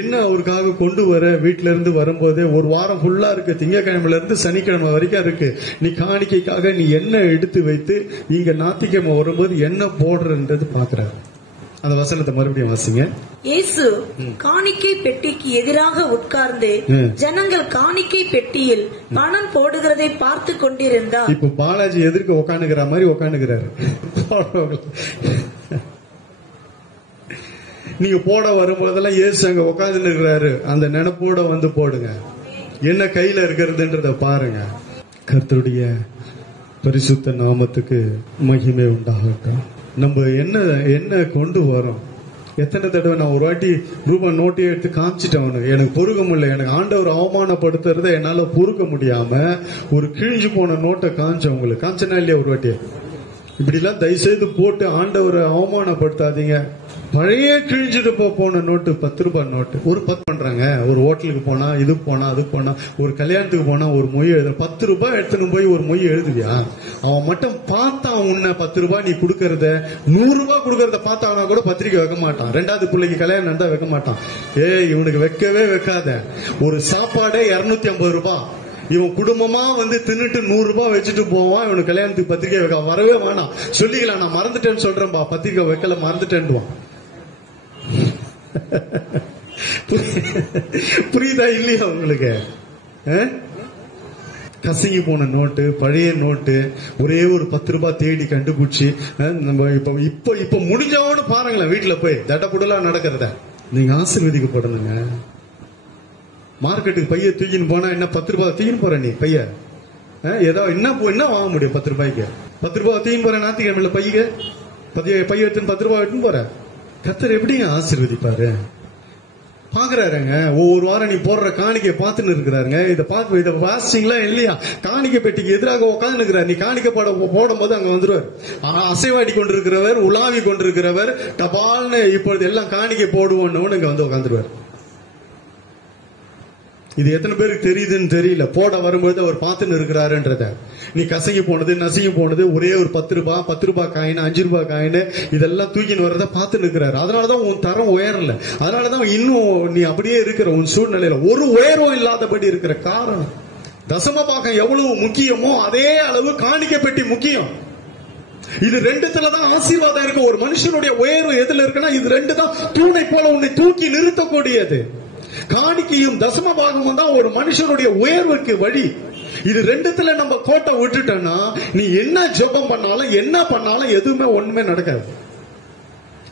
என்ன அவருக்காக கொண்டு வர, வீட்டுல இருந்து வரும்போதே ஒரு வாரம் ஃபுல்லா இருக்கு, திங்கக்கிழமையில இருந்து சனிக்கிழமை வரைக்கும் இருக்கு. நீ காணிக்கைக்காக நீ என்ன எடுத்து வைத்து இங்க ஞாயிற்றுக்கிழமை வரும்போது என்ன போடுறன்றது பாக்குறாரு. அந்த வசனத்தை மறுபடியும் வாசிங்க. இயேசு காணிக்கை பெட்டிக்கு எதிராக உட்கார்ந்து ஜனங்கள் காணிக்கை பெட்டியில் பணம் போடுகிறதை பார்த்து கொண்டிருந்தார். இப்ப பாலாஜி எதிர்க்க உட்காந்துக்கிற மாதிரி உட்காந்துக்கிறாரு. நீங்க போட வரும்போதெல்லாம் இயேசு அங்க உட்கார்ந்து இருக்கிறாரு. அந்த நினைப்போட வந்து போடுங்க. என்ன கையில இருக்கிறதுன்றத பாருங்க. கர்த்தருடைய பரிசுத்த நாமத்துக்கு மகிமை உண்டாகட்டும். நம்ம என்ன கொண்டு வரோம். எத்தனை தடவை நான் ஒரு வாட்டி ரூபாய் நோட்டையை எடுத்து காமிச்சிட்டேன். எனக்கு பொறுக்க முடியல. எனக்கு ஆண்டவர் அவமானப்படுத்துறத என்னால பொறுக்க முடியாம ஒரு கிழிஞ்சு போன நோட்டை காமிச்சவங்களுக்கு காமிச்சனா இல்லையா? ஒரு வாட்டி இப்படி எல்லாம் தயவு செய்து போட்டு ஆண்டவரை அவமானப்படுத்தாதீங்க. பழைய கிழிஞ்சிட்டு போன நோட்டு 10 ரூபாய் நோட்டு ஒரு 10 பண்றாங்க. ஒரு ஹோட்டலுக்கு போனா, இதுக்கு போனா, அதுக்கு போனா, ஒரு கல்யாணத்துக்கு போனா ஒரு மொய் எழுத 10 ரூபாய் எடுத்துன்னு போய் ஒரு மொய் எழுதுவியா? அவன் மட்டும் பார்த்தான் உன்ன 10 ரூபாய் நீ கொடுக்கறத, 100 ரூபாய் கொடுக்கறத பார்த்தானா கூட பத்திரிக்கை வைக்க மாட்டான். 2வது பிள்ளைக்கு கல்யாணம் நடந்தா வைக்க மாட்டான். இவனுக்கு வைக்கவே வைக்காத. ஒரு சாப்பாடே 250 ரூபாய். இவன் குடும்பமா வந்து தின்னுட்டு 100 ரூபாய் வச்சுட்டு போவான். இவனுக்கு கல்யாணத்துக்கு பத்திரிக்கை வைக்க வரவே வேணாம். சொல்லிக்கலாம், நான் மறந்துட்டேன்னு சொல்றேன்பா, பத்திரிக்கை வைக்கல மறந்துட்டேன்டுவான். புரியுதா இல்லையா உங்களுக்கு? கசங்கி போன நோட்டு, பழைய நோட்டு, ஒரே ஒரு 10 ரூபாய் தேடி கண்டுபிடிச்சி நம்ம இப்ப முடிஞ்சவனு பாருங்களேன், வீட்டுல போய் தட்டப்புடலா நடக்கிறத. நீங்க ஆசீர்வதிக்கப்படணுங்க. மார்க்கெட்டுக்கு பைய தூக்கின்னு போனா என்ன 10 ரூபாய் தூக்கின்னு போற நீ பைய? ஏதோ என்ன வாங்க முடியும் 10 ரூபாய்க்கு? 10 ரூபாய் தூக்கின்னு போற ஞாயிற்றுக்கிழமையில பைய எடுத்துன்னு 10 ரூபாய் எடுத்துன்னு போற. கர்த்தர் எப்படிங்க ஆசீர்வதிப்பாரு? பாக்குறாருங்க. ஒவ்வொரு வாரம் நீ போடுற காணிக்கை பார்த்துன்னு இருக்கிறாருங்க. இதை வாசிங்களா இல்லையா? காணிக்கை பெட்டிக்கு எதிராக உட்கார்ந்து இருக்கிறார். நீ காணிக்கை போடும் போது அங்க வந்துருவார். அசைவாடி கொண்டிருக்கிறவர், உலாவி கொண்டிருக்கிறவர், டபால்னு இப்பொழுது எல்லாம் காணிக்கை போடுவோன்னு இங்க வந்து உட்காந்துருவார். இது எத்தனை பேருக்கு தெரியுதுன்னு தெரியல. போட வரும்போது அவர் பார்த்துன்னு இருக்கிறாருன்றத. நீ கசங்கி போனது, நசுங்கி போனது, ஒரே ஒரு 10 ரூபாய் காயின், 5 ரூபாய் காயின், இதெல்லாம் தூக்கின்னு வரத பார்த்துன்னு இருக்கிறாரு. அதனாலதான் உன் தரம் உயரல. அதனாலதான் இன்னும் நீ அப்படியே இருக்கிற. உன் சூழ்நிலையில ஒரு உயர்வும் இல்லாதபடி இருக்கிற காரணம், தசம பாகம் எவ்வளவு முக்கியமோ அதே அளவு காணிக்கை பெட்டி முக்கியம். இது ரெண்டுத்துலதான் ஆசீர்வாதம் இருக்கு. ஒரு மனுஷனுடைய உயர்வு எதுல இருக்குன்னா, இது ரெண்டு தான் தூணை போல உன்னை தூக்கி நிறுத்தக்கூடியது. காணிக்கையும் தசம பாகமும் தான் ஒரு மனுஷனுடைய உயர்வுக்கு வழி. இது ரெண்டுத்துல நம்ம கோட்டை விட்டுட்டோம்னா, நீ என்ன ஜெபம் பண்ணாலும் என்ன பண்ணாலும் எதுவுமே ஒண்ணுமே நடக்காது.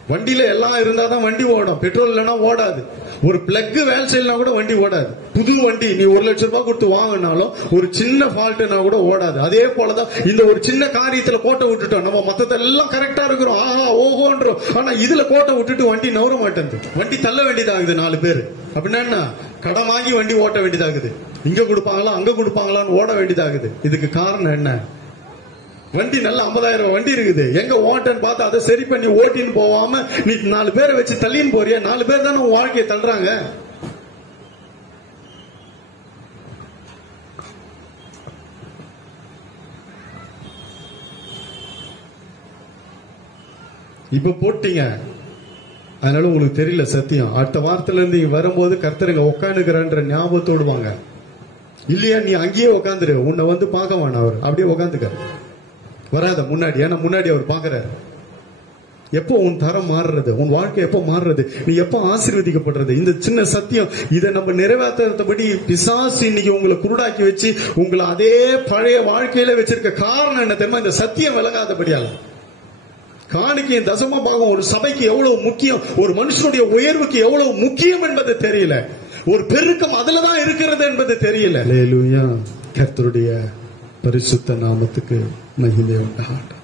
வண்டியில எல்லாம் இருந்தாதான் வண்டி ஓடும். பெட்ரோல் இல்லைன்னா ஓடாது. ஒரு பிளக் வேலை செய்யலாம் கூட வண்டி ஓடாது. புது வண்டி நீ 1 லட்சம் ரூபாய் கொடுத்து வாங்கினாலும் ஒரு சின்ன ஃபால்ட்னா கூட ஓடாது. அதே போலதான் இந்த ஒரு சின்ன காரியத்துல கோட்டை விட்டுட்டோம். நம்ம மொத்தத்தெல்லாம் கரெக்டா இருக்கிறோம், ஆஹா ஓஹோன்றோம். ஆனா இதுல கோட்டை விட்டுட்டு வண்டி நவர மாட்டேங்குது. வண்டி தள்ள வேண்டியதாகுது 4 பேர். அப்படின்னா கடன் வாங்கி வண்டி ஓட்ட வேண்டியதாகுது. இங்க கொடுப்பாங்களா அங்க கொடுப்பாங்களான்னு ஓட வேண்டியதாகுது. இதுக்கு காரணம் என்ன? வண்டி நல்ல 50,000 வண்டி இருக்குது. எங்க ஓட்டன்னு பார்த்து அதை சரி பண்ணி ஓட்டின்னு போவாம நீ 4 பேரை வச்சு தள்ளின்னு போறியா? 4 பேர் தானே உன் வாழ்க்கையை தள்ளுறாங்க. இப்ப போட்டீங்க, அதனால உங்களுக்கு தெரியல சத்தியம். அடுத்த வாரத்துல இருந்து நீங்க வரும்போது கர்த்தருங்க உட்காந்துக்கிறான்ற ஞாபகத்தோடு வாங்க. இல்லையா நீ அங்கேயே உட்காந்துரு. உன்னை வந்து பார்க்க வேணாம், அவர் அப்படியே உட்காந்துக்காரு. வராத முன்னாடி. ஏன்னா முன்னாடி அவர் பாக்குறாரு. எப்போ உன் தரம் மாறுறது, உன் வாழ்க்கை எப்போ மாறுறது, நீ எப்போ ஆசீர்வதிக்கப்படுறது? இந்த சின்ன சத்தியம் இதை நம்ம நிறைவேற்றபடி பிசாசு இன்னைக்கு உங்களை குருடாக்கி வச்சு உங்களை அதே பழைய வாழ்க்கையில வச்சிருக்க காரணம் என்ன தெரியுமா? இந்த சத்தியம் விலகாதபடியால. காணிக்கையின் தசம பாகம் ஒரு சபைக்கு எவ்வளவு முக்கியம், ஒரு மனுஷனுடைய உயர்வுக்கு எவ்வளவு முக்கியம் என்பது தெரியல. ஒரு பெருக்கம் அதுலதான் இருக்கிறது என்பது தெரியல. அல்லேலூயா. கர்த்தருடைய பரிசுத்த நாமத்துக்கு மகிமை உண்டாகட்டும்.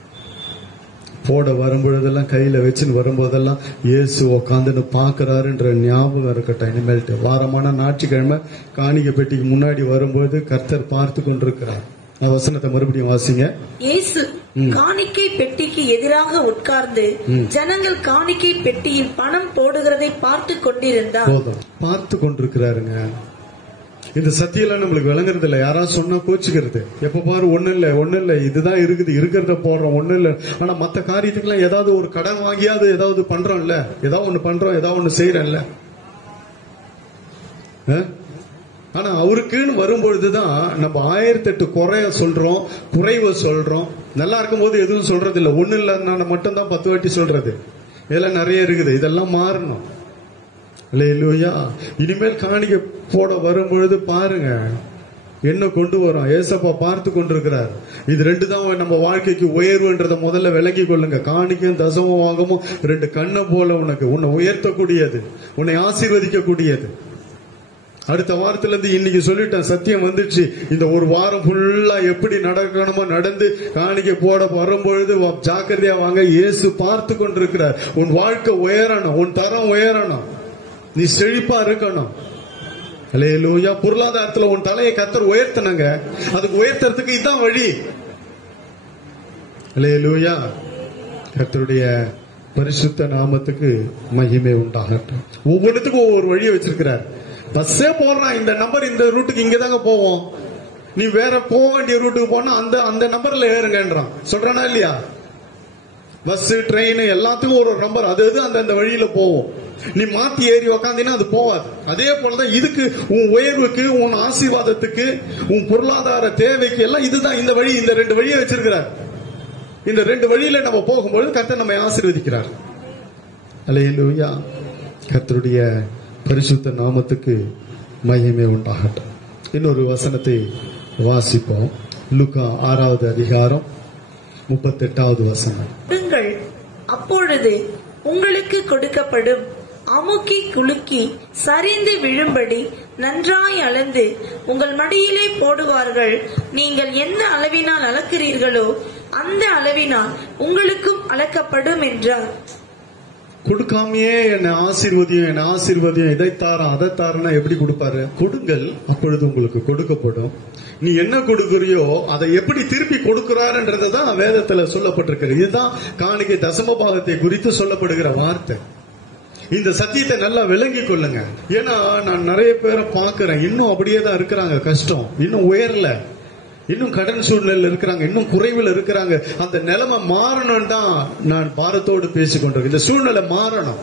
போட வரும்பொழுதெல்லாம் கையில வச்சுன்னு வரும்போதெல்லாம் இயேசு உக்காந்துன்னு பாக்குறாருன்ற ஞாபகம் இருக்கட்டும். இனிமேல்ட்டு வாரமான ஞாயிற்றுக்கிழமை காணிக்கை பெட்டிக்கு முன்னாடி வரும்போது கர்த்தர் பார்த்து கொண்டிருக்கிறார். வசனத்தை மறுபடியும் வாசிங்க. இயேசு காணிக்கை பெட்டிக்கு எதிராக உட்கார்ந்து ஜனங்கள் காணிக்கை பெட்டியில் பணம் போடுகிறதை பார்த்து கொண்டிருந்தார். பார்த்து கொண்டிருக்கிறாருங்க. இந்த சத்தியெல்லாம் நம்மளுக்கு விளங்குறது இல்ல. யாராவது சொன்னா கோச்சுக்கிறது. எப்ப பாரு ஒண்ணு இல்ல இதுதான் இருக்குது, இருக்கிறத போடுறோம், ஒண்ணு இல்ல. ஆனா மத்த காரியத்துக்குலாம் ஏதாவது ஒரு கடன் வாங்கியாவது ஏதாவது பண்றோம்ல, ஏதாவது ஒண்ணு பண்றோம், ஏதாவது ஒண்ணு செய்யறோம்ல. ஆனா அவருக்குன்னு வரும்பொழுதுதான் நம்ம 1008 குறைய சொல்றோம், குறைவை சொல்றோம். நல்லா இருக்கும் போது எதுவும் சொல்றது இல்ல. ஒண்ணு இல்ல மட்டும்தான் 10 வாட்டி சொல்றது. இதெல்லாம் நிறைய இருக்குது. இதெல்லாம் மாறணும். அல்லேலூயா. இனிமேல் காணிக்கை போட வரும்பொழுது பாருங்க என்ன கொண்டு வரும். ஏசப்பா பார்த்து கொண்டிருக்கிறார். இது ரெண்டு தான் நம்ம வாழ்க்கைக்கு உயர்வுன்றத முதல்ல விளங்கி கொள்ளுங்க. காணிக்கையும் தசமும் வாங்கமும் 2 கண்ணை போல உன்னை உயர்த்தக்கூடியது, உன்னை ஆசீர்வதிக்கக்கூடியது. அடுத்த வாரத்துல இருந்து இன்னைக்கு சொல்லிட்டேன், சத்தியம் வந்துச்சு. இந்த ஒரு வாரம் ஃபுல்லா எப்படி நடக்கணுமோ நடந்து காணிக்கை போட வரும்பொழுது ஜாக்கிரதையா வாங்க. இயேசு பார்த்து கொண்டிருக்கிறார். உன் வாழ்க்கை உயரணும், உன் தரம் உயரணும், நீ செழிப்பா இருக்கணும். அல்லேலூயா. பொருளாதாரத்துல உன் தலையை கர்த்தர் உயர்த்தணுங்க. அதுக்கு உயர்த்துறதுக்கு இதுதான் வழி. அல்லேலூயா. கர்த்தருடைய பரிசுத்த நாமத்துக்கு மகிமை உண்டாகட்டும். ஒவ்வொன்றுத்துக்கும் ஒவ்வொரு வழியை வச்சிருக்கிறார். பஸ்ஸே போடுறான், இந்த நம்பர் இந்த ரூட்டுக்கு இங்கதாங்க போவோம், நீ வேற போக வேண்டிய ரூட்டுக்கு போனா அந்த நம்பர்ல ஏறுங்கன்றான். சொல்றானா இல்லையா? பஸ் ட்ரெயின் எல்லாத்துக்கும் ஒரு நம்பர், அது அந்த வழியில போவோம். நீ மாத்தி ஏறி உக்காந்தீங்கன்னா அது போவாது. அதே போலதான் இதுக்கு உன் உயர்வுக்கு, உன் ஆசீர்வாதத்துக்கு, உன் பொருளாதார தேவைக்கு எல்லாம் இதுதான் இந்த வழி. இந்த 2 வழியை வச்சிருக்கிறார். இந்த 2 வழியில நம்ம போகும்போது கர்த்தர் நம்மை ஆசீர்வதிக்கிறார். அல்லேலூயா. கர்த்தருடைய பரிசுத்த நாமத்துக்கு மகிமை உண்டாகட்டும். இன்னொரு வசனத்தை வாசிப்போம். லூக்கா 6வது அதிகாரம் 38வது வசனம். அப்பொழுது உங்களுக்கு கொடுக்கப்படும், அமுக்கி குலுக்கி சரிந்து விழும்படி நன்றாய் அளந்து உங்கள் மடியிலே போடுவார்கள். நீங்கள் எந்த அளவினால் அளக்கிறீர்களோ அந்த அளவினால் உங்களுக்கும் அளக்கப்படும் என்றார். கொடுக்காமையே என்னை ஆசீர்வதியும் இதைத்தாரா அதைத்தாரா எப்படி கொடுப்பாரு? கொடுங்கள், அப்பொழுது உங்களுக்கு கொடுக்கப்படும். நீ என்ன கொடுக்கிறியோ அதை எப்படி திருப்பி கொடுக்கிறாருன்றதுதான் வேதத்துல சொல்லப்பட்டிருக்கிறது. இதுதான் காணிக்கை தசம பாகத்தை குறித்து சொல்லப்படுகிற வார்த்தை. இந்த சத்தியத்தை நல்லா விளங்கி கொள்ளுங்க. ஏன்னா நான் நிறைய பேரை பாக்குறேன், இன்னும் அப்படியே தான் இருக்கிறாங்க. கஷ்டம் இன்னும் உயரல, இன்னும் கடன் சூழ்நிலையில் இருக்கிறாங்க, இன்னும் குறைவில் இருக்கிறாங்க. அந்த நிலைமை மாறணும் தான் நான் பாரத்தோடு பேசிக்கொண்டிருக்கேன். இந்த சூழ்நிலை மாறணும்.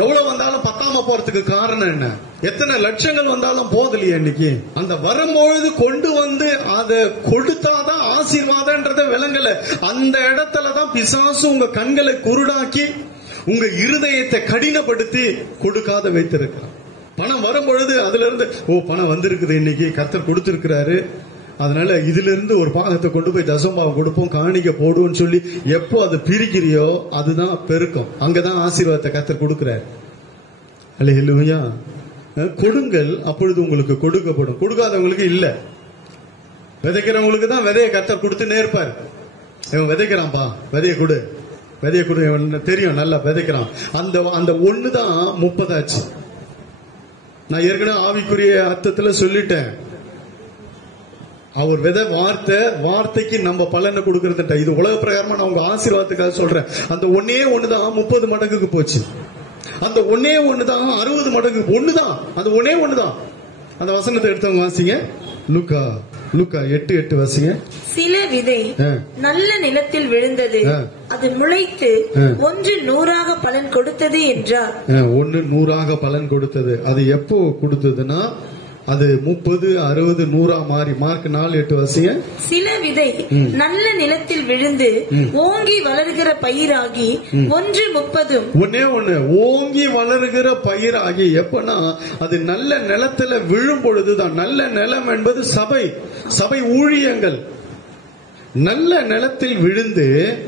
எவ்வளவு வந்தாலும் பத்தாம போறதுக்கு காரணம் என்ன? எத்தனை லட்சங்கள் வந்தாலும் போதில்லையே. இன்னைக்கு அந்த வரும்பொழுது கொண்டு வந்து அதை கொடுத்தாதான் ஆசீர்வாதம்ன்றத விளங்கல. அந்த இடத்துலதான் பிசாசு உங்க கண்களை குருடாக்கி உங்க இருதயத்தை கடினப்படுத்தி கொடுக்காத வைத்திருக்கிறான். பணம் வரும்பொழுது அதுல இருந்து பணம் வந்திருக்குது, இன்னைக்கு கர்த்தர் கொடுத்திருக்கிறாரு, அதனால இதுல இருந்து ஒரு பாகத்தை கொண்டு போய் தசமபாகம் கொடுப்போம், காணிக்க போடுவோம்னு சொல்லி எப்போ அதை பிரிக்கிறியோ அதுதான் பெருக்கம். அங்கதான் ஆசீர்வாதத்தை கர்த்தர் கொடுக்கிறார். அல்லேலூயா. கொடுங்கள், அப்பொழுது உங்களுக்கு கொடுக்கப்படும். கொடுக்காதவங்களுக்கு இல்ல. விதைக்கிறவங்களுக்கு தான் விதையை கர்த்தர் கொடுத்துன்னே இருப்பார். இவன் விதைக்கிறான்பா, விதையை கொடு, விதையை கொடு, தெரியும் நல்லா விதைக்கிறான். அந்த ஒண்ணுதான் 30 ஆச்சு. நான் ஏற்கனவே ஆவிக்குரிய அர்த்தத்துல சொல்லிட்டேன். அவர் விதை வார்த்தைக்கு நம்ம பலனை கொடுக்கறது. இது உலக பிரகாரமா நான் உங்க ஆசீர்வாதத்துக்காக சொல்றேன். அந்த ஒன்னே ஒண்ணுதான் 30 மடங்குக்கு போச்சு. அந்த ஒன்னே ஒண்ணுதான் 60 மடங்கு. ஒண்ணுதான், அந்த ஒன்னே ஒண்ணுதான். அந்த வசனத்தை எடுத்தவங்க வாசிங்க. லூக்கா 8:8 வாசிங்க. சில விதை நல்ல நிலத்தில் விழுந்தது, அது முளைத்து 1 100ஆக பலன் கொடுத்தது என்றார். 1 100ஆக பலன் கொடுத்தது. அது எப்போ கொடுத்ததுன்னா அது 30, 60, 100 மாறி. மார்க் 4:8 வாசிங்க. சில விதை நல்ல நிலத்தில் விழுந்து ஓங்கி வளர்கிற பயிராகி 1 30. ஒன்னே ஒண்ணு ஓங்கி வளர்கிற பயிராகி. எப்பனா அது நல்ல நிலத்துல விழும் பொழுதுதான். நல்ல நிலம் என்பது சபை ஊழியங்கள். நல்ல நிலத்தில் விழுந்து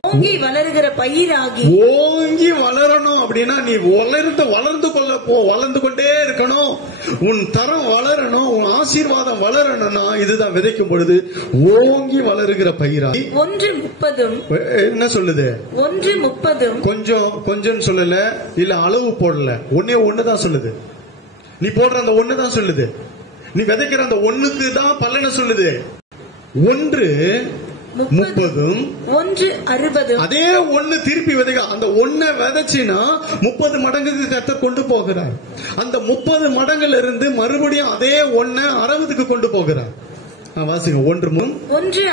ஓங்கி வளர்கிற பயிராகி. ஓங்கி வளரணும் அப்படின்னா நீ வளர்ந்து கொண்டே இருக்கணும். உன் தரம் வளரணும், உன் ஆசீர்வாதம் வளரணும்னா இதுதான் விதைக்கும் பொழுது ஓங்கி வளருகிற பயிராகி. 1 30. என்ன சொல்லுது? 1 30. கொஞ்சம் சொல்லல, இல்ல அளவு போடல, ஒன்னே ஒண்ணுதான் சொல்லுது. நீ போடுற அந்த ஒண்ணுதான் சொல்லுது. நீ விதைக்கிற அந்த ஒண்ணுக்கு தான் பலனை சொல்லுது. 1 30, 1 60. அதே ஒண்ணு திருப்பி விதைக்க. அந்த ஒண்ணை விதைச்சினா 30 மடங்குக்கு கர்த்தர் கொண்டு போகிறார். அந்த 30 மடங்குல இருந்து மறுபடியும் அதே ஒண்ணை 60க்கு கொண்டு போகிறார். வாசிங்க. 1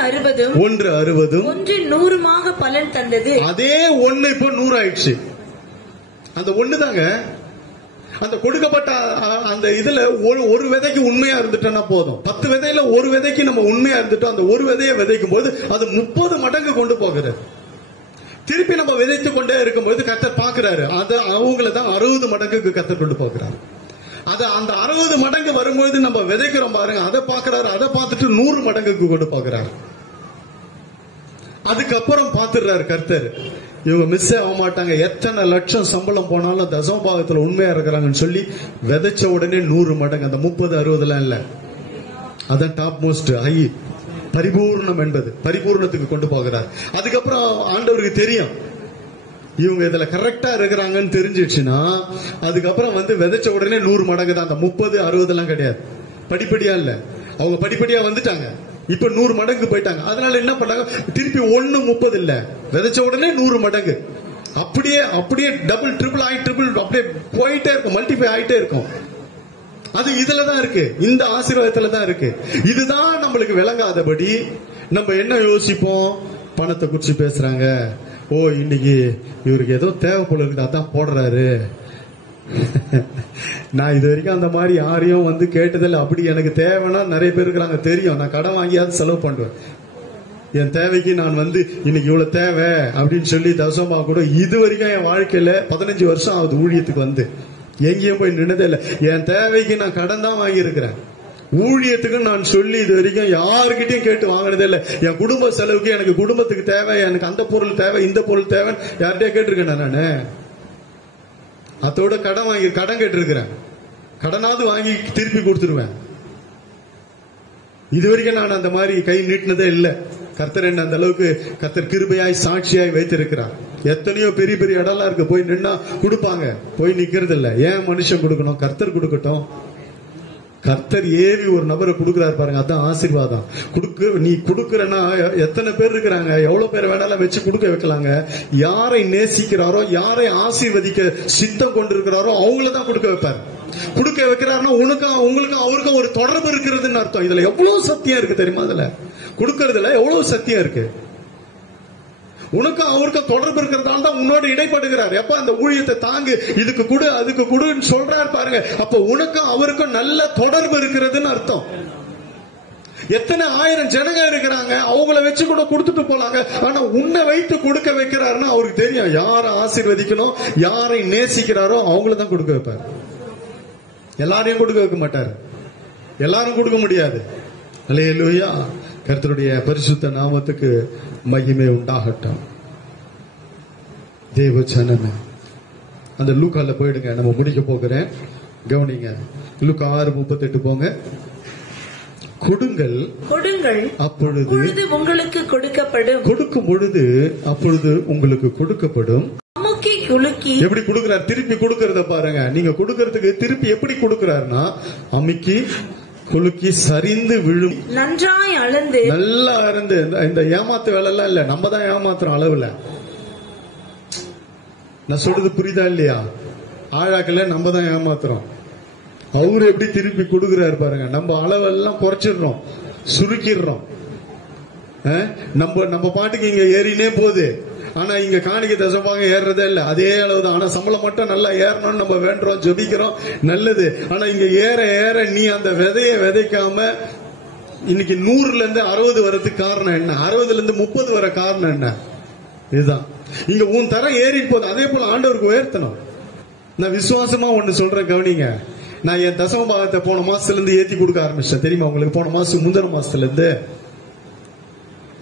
60, 1 100 பலன் தந்தது. அதே ஒண்ணு இப்போ 100 ஆயிடுச்சு. அந்த ஒண்ணுதாங்க. அந்த கொடுக்கப்பட்ட அந்த இதுல ஒரு விதைக்கு உண்மையா இருந்துட்டோம்னா போதும். 10 விதையில ஒரு விதைக்கு நம்ம உண்மையா இருந்துட்டோம். அந்த ஒரு விதையை விதைக்கும் போது அது 30 மடங்கு கொண்டு போகிறது. திருப்பி நம்ம விதைத்து கொண்டே இருக்கும்போது கர்த்தர் பாக்குறாரு. அது அவங்கள தான் 60 மடங்குக்கு கர்த்தர் கொண்டு போகிறாரு. அது அந்த 60 மடங்கு வரும்போது நம்ம விதைக்கிறோம் பாருங்க, அதை பாக்குறாரு. அதை பார்த்துட்டு 100 மடங்குக்கு கொண்டு போகிறாரு. அதுக்கப்புறம் பாத்துறாரு கர்த்தர், இவங்க மிஸ் ஆக மாட்டாங்க. எத்தனை லட்சம் சம்பளம் போனாலும் தசமபாகத்துல உண்மையா இருக்கிறாங்கன்னு சொல்லி விதைச்ச உடனே 100 மடங்கு. அந்த 30, 60 இல்ல, அதான் டாப் மோஸ்ட் ஹை. பரிபூர்ணம் என்பது பரிபூர்ணத்துக்கு கொண்டு போகிறார். அதுக்கப்புறம் ஆண்டவருக்கு தெரியும் இவங்க இதுல கரெக்டா இருக்கிறாங்கன்னு தெரிஞ்சிடுச்சுன்னா அதுக்கப்புறம் விதைச்ச உடனே 100 மடங்கு தான். அந்த 30, 60 எல்லாம் கிடையாது. படிப்படியா இல்ல, அவங்க படிப்படியா வந்துட்டாங்க. இப்ப 100 மடங்கு போயிட்டாங்க. அதனால என்ன பண்ணாங்க, திருப்பி 1 30 இல்ல, விதைச்ச உடனே 100 மடங்கு. அப்படியே டபுள் ட்ரிபிள் அப்படியே போயிட்டே இருக்கும், மல்டிப்ளை ஆயிட்டே இருக்கும். அது இதுலதான் இருக்கு, இந்த ஆசீர்வாதத்துல தான் இருக்கு. இதுதான் நம்மளுக்கு விளங்காதபடி நம்ம என்ன யோசிப்போம், பணத்தை குறிச்சு பேசுறாங்க, இன்னைக்கு இவருக்கு ஏதோ தேவை போல இருக்குது அதான் போடுறாரு, நான் இது வரைக்கும் அந்த மாதிரி யாரையும் வந்து கேட்டதில்லை. அப்படி எனக்கு தேவைன்னா நிறைய பேர் இருக்கிறாங்க, தெரியும். நான் கடன் வாங்கியாவது செலவு பண்றேன். என் தேவைக்கு நான் வந்து இன்னைக்கு இவ்வளவு தேவை அப்படின்னு சொல்லி தசமா கூட இது வரைக்கும் என் வாழ்க்கையில 15 வருஷம் ஆகுது ஊழியத்துக்கு வந்து எங்கேயும் போய் நின்னதே இல்லை. என் தேவைக்கு நான் கடன் தான் வாங்கி இருக்கிறேன். ஊழியத்துக்கு நான் சொல்லி இது வரைக்கும் யாருக்கிட்டையும் கேட்டு வாங்கினதே இல்லை. என் குடும்ப செலவுக்கு, எனக்கு குடும்பத்துக்கு தேவை, எனக்கு அந்த பொருள் தேவை, இந்த பொருள் தேவை, யார்கிட்டயே கேட்டிருக்கேன் நானு. அதோட கடன் கேட்டிருக்கிறேன். கடனாவது வாங்கி திருப்பி கொடுத்துருவேன். இது வரைக்கும் நான் அந்த மாதிரி கை நீட்டினதே இல்லை. கர்த்தர் என்ன அந்த அளவுக்கு கர்த்தர் கிருபையாய் சாட்சியாய் வைத்திருக்கிறார். எத்தனையோ பெரிய பெரிய இடம்லாம் இருக்கு, போய் நின்னா கொடுப்பாங்க, போய் நிக்கிறது இல்ல. ஏன் மனுஷன் கொடுக்கணும்? கர்த்தர் கொடுக்கட்டும். கர்த்தர் ஏவி ஒரு நபரை கொடுக்கிறாரு பாருங்க, அதான் ஆசீர்வாதம். நீ கொடுக்கறனா எத்தனை பேர் இருக்கிறாங்க, எவ்வளவு பேர் வேணாலும் வச்சு கொடுக்க வைக்கலாங்க. யாரை நேசிக்கிறாரோ, யாரை ஆசீர்வதிக்க சித்தம் கொண்டிருக்கிறாரோ அவங்களதான் கொடுக்க வைப்பார். கொடுக்க வைக்கிறாருன்னா உங்களுக்கும் அவருக்கும் ஒரு தொடர்பு இருக்கிறதுன்னு அர்த்தம். இதுல எவ்வளவு சத்தியம் இருக்கு தெரியுமா? அதுல கொடுக்கறதுல எவ்வளவு சத்தியம் இருக்கு. உனக்கும் அவருக்கும் தொடர்பு இருக்கிறதால தான் உன்னோட இடைப்படுகிறார். எப்ப அந்த ஊழியத்தை தாங்கு, இதுக்கு கொடு, அதுக்கு கொடுன்னு சொல்றாரு பாருங்க. அப்ப உனக்கும் அவருக்கும் நல்ல தொடர்பு இருக்கிறதுன்னு அர்த்தம். எத்தனை ஆயிரம் ஜனங்க இருக்கிறாங்க, அவங்கள வச்சு கூட கொடுத்துட்டு போலாங்க. ஆனா உன்னை வைத்து கொடுக்க வைக்கிறாருன்னா அவருக்கு தெரியும் யாரை ஆசீர்வதிக்கணும், யாரை நேசிக்கிறாரோ அவங்கள தான் கொடுக்க வைப்பார். எல்லாரையும் கொடுக்க வைக்க மாட்டார். எல்லாரும் கொடுக்க முடியாது. அல்லேலூயா. கர்த்தருடைய பரிசுத்த நாமத்துக்கு மகிமை உண்டாகட்டும். தேவ ஜனமே, அந்த லூக்கால போயிடுங்க, நம்ம முடிக்க போகிறேன். கவனிங்க, லூக்கா 6:38 போங்க. கொடுங்கள் அப்பொழுது உங்களுக்கு கொடுக்கப்படும். கொடுக்கும் பொழுது அப்பொழுது உங்களுக்கு கொடுக்கப்படும். எப்படி கொடுக்கிறார்? திருப்பி கொடுக்கறத பாருங்க. நீங்க கொடுக்கறதுக்கு திருப்பி எப்படி கொடுக்கிறாருன்னா, அமுக்கி குலுக்கி சரிந்து விழும். நன்றாய் அளந்து, நல்லா இருந்து. இந்த ஏமாத்து வேலை எல்லாம் இல்ல, நம்ம தான் ஏமாத்துறோம் அளவுல. நான் சொல்றது புரியுதா இல்லையா? ஆழாக்கல நம்ம தான் ஏமாத்துறோம். அவரு எப்படி திருப்பி கொடுக்கிறாரு பாருங்க. நம்ம அளவெல்லாம் குறைச்சிடுறோம், சுருக்கிடுறோம். நம்ம பாட்டுக்கு இங்க ஏறினே போகுது. ஆனா இங்க காணிக்கை தசமாக ஏறதே இல்ல, அதே அளவுதான். ஆனா சம்பளம் மட்டும் நல்லா ஏறணும்னு நம்ம வேண்டுறோம், ஜெபிக்கிறோம், நல்லது. ஆனா இங்க ஏற ஏற நீ அந்த விதைய விதைக்காம இன்னைக்கு 100ல இருந்து 60 வரதுக்கு காரணம் என்ன? 60ல இருந்து 30 வர காரணம் என்ன? இதுதான். இங்க உன் தரம் ஏறி போகுது. அதே போல ஆண்டவருக்கு உயர்த்தணும். நான் விசுவாசமா ஒண்ணு சொல்றேன், கவனிங்க. நான் என் தசம பாகத்தை போன மாசத்துல இருந்து ஏத்தி கொடுக்க ஆரம்பிச்சேன், தெரியுமா உங்களுக்கு? போன மாசம் முந்தின மாசத்துல இருந்து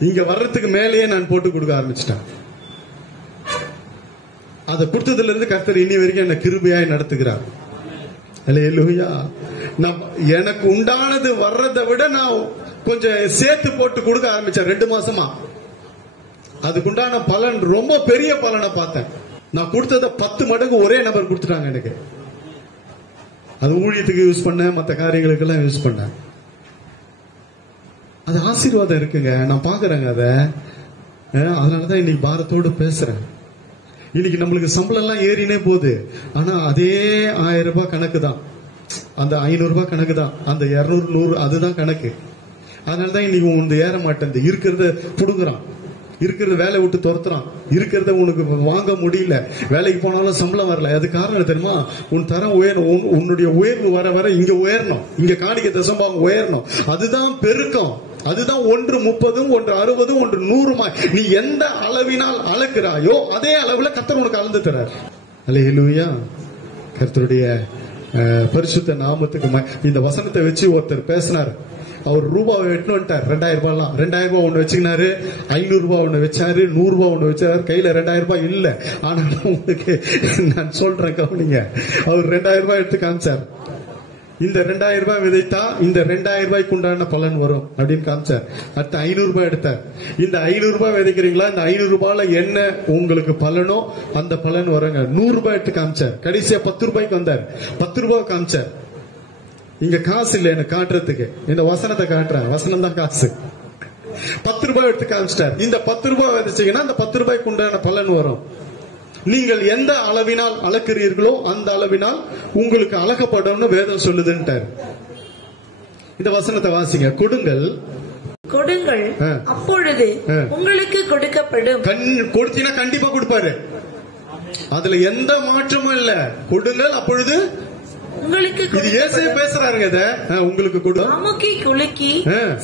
இங்க வர்றதுக்கு மேலேயே நான் போட்டு கொடுக்க ஆரம்பிச்சிட்டேன். அதை கொடுத்ததுல இருந்து கர்த்தர் இனி வரைக்கும் என்ன கிருபையாய் நடத்துகிறார். அல்லேலூயா. எனக்கு உண்டானது வர்றதை விட நான் கொஞ்சம் சேர்த்து போட்டு கொடுக்க ஆரம்பிச்சேன் 2 மாசமா. அதுக்குண்டான பலன், ரொம்ப பெரிய பலனை பார்த்தேன். நான் கொடுத்தத 10 மடங்கு ஒரே நபர் கொடுத்துட்டாங்க எனக்கு. அது ஊழியத்துக்கு யூஸ் பண்ண, மற்ற காரியங்களுக்கு எல்லாம் யூஸ் பண்ண. அது ஆசீர்வாதம் இருக்குங்க, நான் பாக்குறேங்க அத. அதனாலதான் இன்னைக்கு பாரத்தோடு பேசுறேன். இன்னைக்கு நம்மளுக்கு சம்பளம் எல்லாம் ஏறினே போகுது. ஆனா அதே 1000 ரூபாய் கணக்கு தான், அந்த 500 ரூபாய் கணக்கு தான், அந்த 200 100 அதுதான் கணக்கு. அதனாலதான் இன்னைக்கு உனக்கு ஏற மாட்டேன். இருக்கிறத புடுங்குறான், இருக்கிறத வேலை விட்டு துரத்துறான், இருக்கிறத உனக்கு வாங்க முடியல, வேலைக்கு போனாலும் சம்பளம் வரல. அது காரணம் தெரியுமா? உன் தரம் உயரணும். உன்னுடைய உயர்வு வர வர இங்க உயரணும், இங்க காணிக்கை தசம்பாகம் உயரணும். அதுதான் பெருக்கம். அதுதான் 1 30, 1 60, 1 100. நீ எந்த அளவினால் அளக்கிறாயோ அதே அளவுல கர்த்தர் உனக்கு அளந்து தரார். அல்லேலூயா. கர்த்தருடைய பரிசுத்த நாமத்துக்கு. இந்த வசனத்தை வச்சு ஒருத்தர் பேசினார். அவர் ரூபாவை எட்டு வந்துட்டார். 2000 ரூபாய் 2000 ரூபாய் ஒண்ணு வச்சுக்கினாரு, 500 ரூபாய் ஒண்ணு வச்சாரு, 100 ரூபாய் ஒண்ணு வச்சாரு. கையில 2000 ரூபாய் இல்ல. ஆனாலும் உங்களுக்கு நான் சொல்றேன், கவனிங்க. அவர் 2000 ரூபாய் எடுத்து காமிச்சார். இந்த 2000 ரூபாய் விதைத்தா இந்த 2000 ரூபாய்க்கு உண்டான பலன் வரும் அப்படின்னு காமிச்சார். அடுத்து 500 ரூபாய் எடுத்தார். இந்த 500 ரூபாய் விதைக்கிறீங்களா, இந்த 500 ரூபாயில என்ன உங்களுக்கு பலனோ அந்த பலன் வருங்க. 100 ரூபாய் எடுத்து காமிச்சார். கடைசியா 10 ரூபாய்க்கு வந்தார். 10 ரூபாய் காமிச்சார். இங்க காசு இல்ல எனக்கு காட்டுறதுக்கு, இந்த வசனத்தை காட்டுறேன். வசனம் தான் காசு. 10 ரூபாய் எடுத்து காமிச்சிட்டார். இந்த 10 ரூபாய் விதைச்சீங்கன்னா அந்த 10 ரூபாய்க்கு உண்டான பலன் வரும். நீங்கள் எந்த அளவினால் அளக்கிறீர்களோ அந்த அளவினால் உங்களுக்கு அளக்கப்படும் வேதம் சொல்லுதுன்ட்டார். இந்த வசனத்தை வாசிங்க. கொடுங்கள் அப்பொழுது உங்களுக்கு கொடுக்கப்படும். கொடுத்தீங்கன்னா கண்டிப்பா கொடுப்பாரு. அதுல எந்த மாற்றமும் இல்ல. கொடுங்கள் அப்பொழுது உங்களுக்கு இது இயேசு பேசுறாருங்க. இத உங்களுக்கு கொடு. அமுக்கி குலுக்கி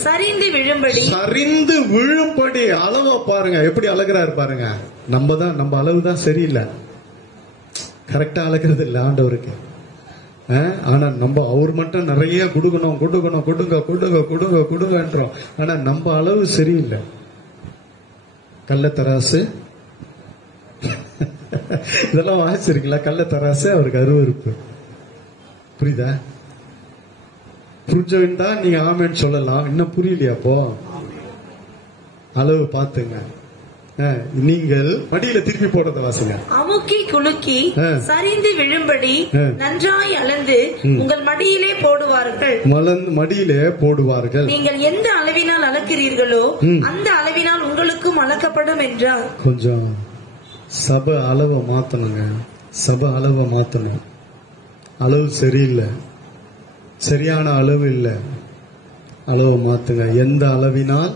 சரிந்து விழும்படி அளவா பாருங்க, எப்படி அழகுறாரு பாருங்க. நம்ம அளவுதான் சரியில்லை, கரெக்டா அழகிறது இல்ல ஆண்டவருக்கு. ஆனா அவர் மட்டும் நிறைய கொடுங்கன்றோம். ஆனா நம்ம அளவு சரியில்லை. கள்ளத்தராசு இதெல்லாம் வாசிச்சிருக்கீங்களா? கள்ளத்தராசு அவருக்கு அருவருப்பு. புரியுதா? புரிஞ்சா நீங்க ஆமேன்னு சொல்லலாம். இன்னும் புரியலையாப்போ? அளவு பாத்துங்க. நீங்கள் மடியில திருப்பி போடுறத வாசிங்க. அமுக்கி குலுக்கி சரிந்து விழும்படி நன்றாய் அளந்து உங்கள் மடியிலே போடுவார்கள். மடியிலே போடுவார்கள். நீங்கள் எந்த அளவினால் அளக்கிறீர்களோ அந்த அளவினால் உங்களுக்கும் அளக்கப்படும் என்றார். கொஞ்சம் சபை அளவை மாத்தணுங்க. சபை அளவை மாத்தணும். அளவு சரியில்லை, சரியான அளவு இல்லை. அளவை மாத்துங்க. எந்த அளவினால்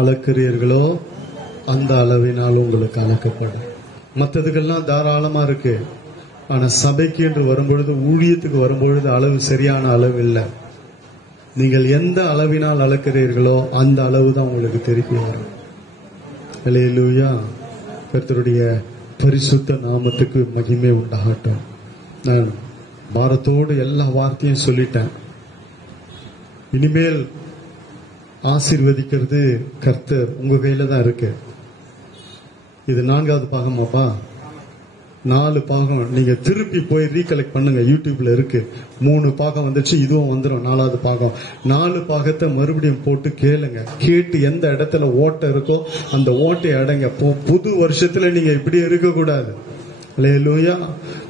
அளக்கிறீர்களோ அந்த அளவினால் உங்களுக்கு அளக்கப்படும். மற்றதுக்கெல்லாம் தாராளமா இருக்கு. ஆனா சபைக்கு என்று வரும்பொழுது, ஊழியத்துக்கு வரும்பொழுது அளவு சரியான அளவு இல்லை. நீங்கள் எந்த அளவினால் அளக்கிறீர்களோ அந்த அளவு தான் உங்களுக்கு திருப்பி வரும். அல்லேலூயா. கர்த்தருடைய பரிசுத்த நாமத்துக்கு மகிமை உண்டாகட்டும். நான் பாரத்தோடு எல்லா வார்த்தையும் சொல்லிட்டேன். இனிமேல் ஆசீர்வதிக்கிறது கர்த்தர் உங்க கையில தான் இருக்கு. இது 4வது பாகமாப்பா? 4 பாகம். நீங்க திருப்பி போய் ரீகலெக்ட் பண்ணுங்க. யூடியூப்ல இருக்கு. 3 பாகம் வந்துச்சு, இதுவும் வந்துடும் 4வது பாகம். 4 பாகத்தை மறுபடியும் போட்டு கேளுங்க. கேட்டு எந்த இடத்துல ஓட்டை இருக்கோ அந்த ஓட்டை அடைங்க. புது வருஷத்துல நீங்க இப்படி இருக்க கூடாது. அல்லேலூயா.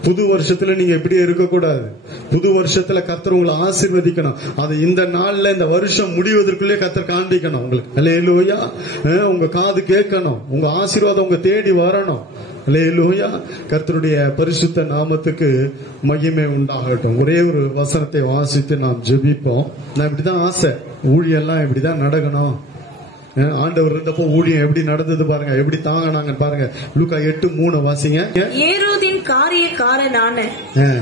புது வருஷத்துல நீங்க இப்படி இருக்கக்கூடாது. புது வருஷத்துல கர்த்தர் உங்களை ஆசீர்வதிக்கணும். அது இந்த நாள்ல, இந்த வருஷம் முடிவதற்குள்ளே கர்த்தர் காண்பிக்கணும் உங்களுக்கு. அல்லேலூயா. உங்க காது கேட்கணும். உங்க ஆசீர்வாதம் உங்க தேடி வரணும். அல்லேலூயா. கர்த்தருடைய பரிசுத்த நாமத்துக்கு மகிமை உண்டாகட்டும். ஒரே ஒரு வசனத்தை வாசித்து நாம் ஜெபிப்போம். நான் இப்படிதான் ஆசை, ஊழியெல்லாம் இப்படிதான் நடக்கணும். ஆண்டவர் இருந்தப்போ ஊழியம் எப்படி நடந்தது பாருங்க, எப்படி தாங்கினாங்க பாருங்க. லூக்கா 8:3 வாசிங்க. ஏரோதின் காரியக்காரனான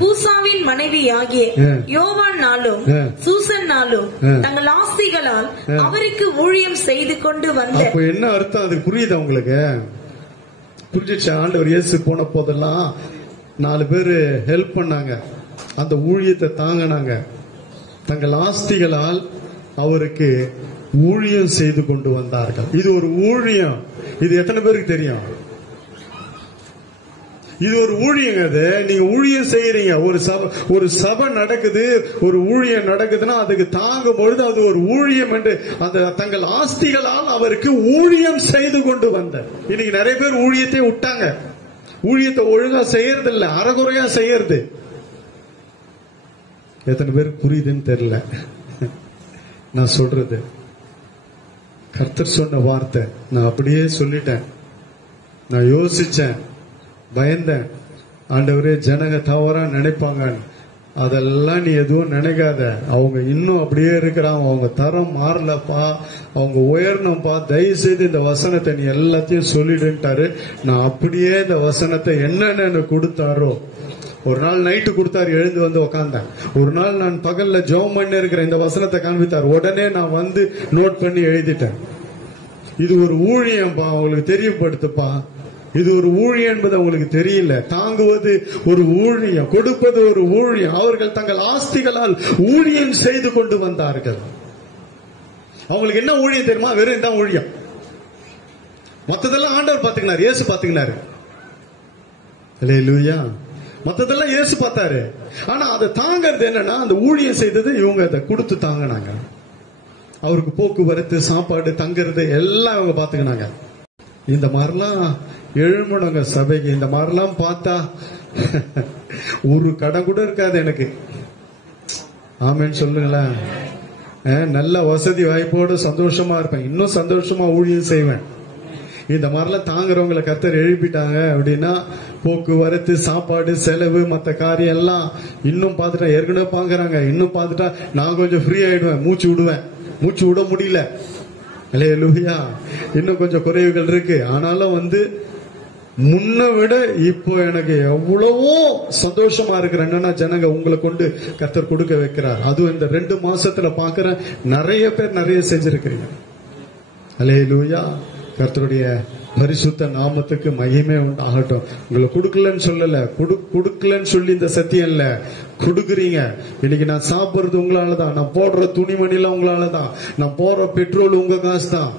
பூசாவின் மனைவியாகிய யோவானாலும் சூசன்னாலும் தங்கள் ஆஸ்திகளால் அவருக்கு ஊழியம் செய்து கொண்டு வந்த. அப்ப என்ன அர்த்தம்? அதுக்கு புரியுது உங்களுக்கு? புரிஞ்சிச்சு? ஆண்டவர் இயேசு போன போதெல்லாம் 4 பேரு ஹெல்ப் பண்ணாங்க, அந்த ஊழியத்தை தாங்கினாங்க. தங்கள் ஆஸ்திகளால் அவருக்கு ஊழியம் செய்து கொண்டு வந்தார்கள். இது ஒரு ஊழியம். இது எத்தனை பேருக்கு தெரியும்? இது ஒரு ஊழியம். அது நீங்க ஊழியம் செய்யறீங்க. ஒரு சபை நடக்குது, ஒரு ஊழியம் நடக்குதுன்னா அதுக்கு தாங்கும் பொழுது அது ஒரு ஊழியம் என்று அந்த தங்கள் ஆஸ்திகளால் அவருக்கு ஊழியம் செய்து கொண்டு வந்த. இன்னைக்கு நிறைய பேர் ஊழியத்தை விட்டாங்க. ஊழியத்தை ஒழுங்கா செய்யறது இல்ல, அறகுறையா செய்யறது. எத்தனை பேருக்கு புரியுதுன்னு தெரியல நான் சொல்றது. கர்த்தர் சொன்ன வார்த்தை நான் அப்படியே சொல்லிட்டேன். நான் யோசிச்சேன், பயந்தேன். ஆண்டவரே, ஜனங்க தவறா நினைப்பாங்க. அதெல்லாம் நீ எதுவும் நினைக்காத. அவங்க இன்னும் அப்படியே இருக்கிறாங்க. அவங்க தரம் மாறலப்பா, அவங்க உயரணும்ப்பா. தயவு செய்து இந்த வசனத்தை நீ எல்லாத்தையும் சொல்லிடுன்ட்டாரு. நான் அப்படியே இந்த வசனத்தை என்னென்ன கொடுத்தாரோ, ஒரு நாள் நைட்டு கொடுத்தாரு, எழுந்து வந்து உக்காந்தேன். ஒரு நாள் நான் பகல்ல ஜெபம் பண்ணி இருக்கிறேன், இந்த வசனத்தை காண்பித்தார். உடனே நான் வந்து நோட் பண்ணி எழுதிட்டேன். இது ஒரு ஊழியம்பா, உங்களுக்கு தெரியப்படுத்துப்பா. இது ஒரு ஊழியம் என்பது அவங்களுக்கு தெரியல. தாங்குவது ஒரு ஊழியம், கொடுப்பது ஒரு ஊழியம். அவர்கள் தங்கள் ஆஸ்திகளால் ஊழியம் செய்து கொண்டு வந்தார்கள். அவங்களுக்கு என்ன ஊழியம் தெரியுமா? வெறும் தான் ஊழியம். மத்ததெல்லாம் ஆண்டவர் பாத்துக்கினார், இயேசு பாத்துக்கினாரு. அல்லேலூயா. மத்ததெல்லாம் இயேசு பார்த்தாரு. ஆனா அதை தாங்கிறது என்னன்னா, அந்த ஊழியம் செய்தது இவங்க அதை கொடுத்து தாங்கினாங்க. அவருக்கு போக்குவரத்து, சாப்பாடு, தங்குறது எல்லாம் அவங்க பாத்துக்கினாங்க. இந்த மாதிரிலாம் எழுமணுங்க சபைக்கு. இந்த மாதிரிலாம் பார்த்தா ஒரு கடன் கூட இருக்காது எனக்கு. ஆமேன்னு சொல்லுங்களேன். நல்ல வசதி வாய்ப்போடு சந்தோஷமா இருப்பேன். இன்னும் சந்தோஷமா ஊழியம் செய்வேன். இந்த மாதிரிலாம் தாங்குறவங்களை கர்த்தர் எழுப்பிட்டாங்க அப்படின்னா, போக்குவரத்து, சாப்பாடு, செலவு, மற்ற காரியம் எல்லாம் இன்னும் பார்த்துட்டா, ஏற்கனவே பாக்குறாங்க. இன்னும் பார்த்துட்டா நான் கொஞ்சம் ஃப்ரீ ஆயிடுவேன், மூச்சு விடுவேன். மூச்சு விட முடியல. அல்லேலூயா. இன்னும் கொஞ்சம் குறைவுகள் இருக்கு. ஆனாலும் முன்ன விட இப்போ எனக்கு எவ்வளவோ சந்தோஷமா இருக்கிறேன். என்னன்னா ஜனங்க உங்களை கொண்டு கர்த்தர் கொடுக்க வைக்கிறார். அதுவும் இந்த 2 மாசத்துல பாக்குறேன், நிறைய பேர் நிறைய செஞ்சிருக்கிறீங்க. அல்லேலூயா. கர்த்தருடைய பரிசுத்த நாமத்துக்கு மகிமை உண்டாகட்டும். உங்களை கொடுக்கலன்னு சொல்லல, கொடுக்கலன்னு சொல்லி இந்த சத்தியம் இல்ல, கொடுக்குறீங்க. இன்னைக்கு நான் சாப்பிடுறது உங்களாலதான், நான் போடுற துணிமணிலாம் உங்களாலதான், நான் போடுற பெட்ரோல் உங்க காசு தான்.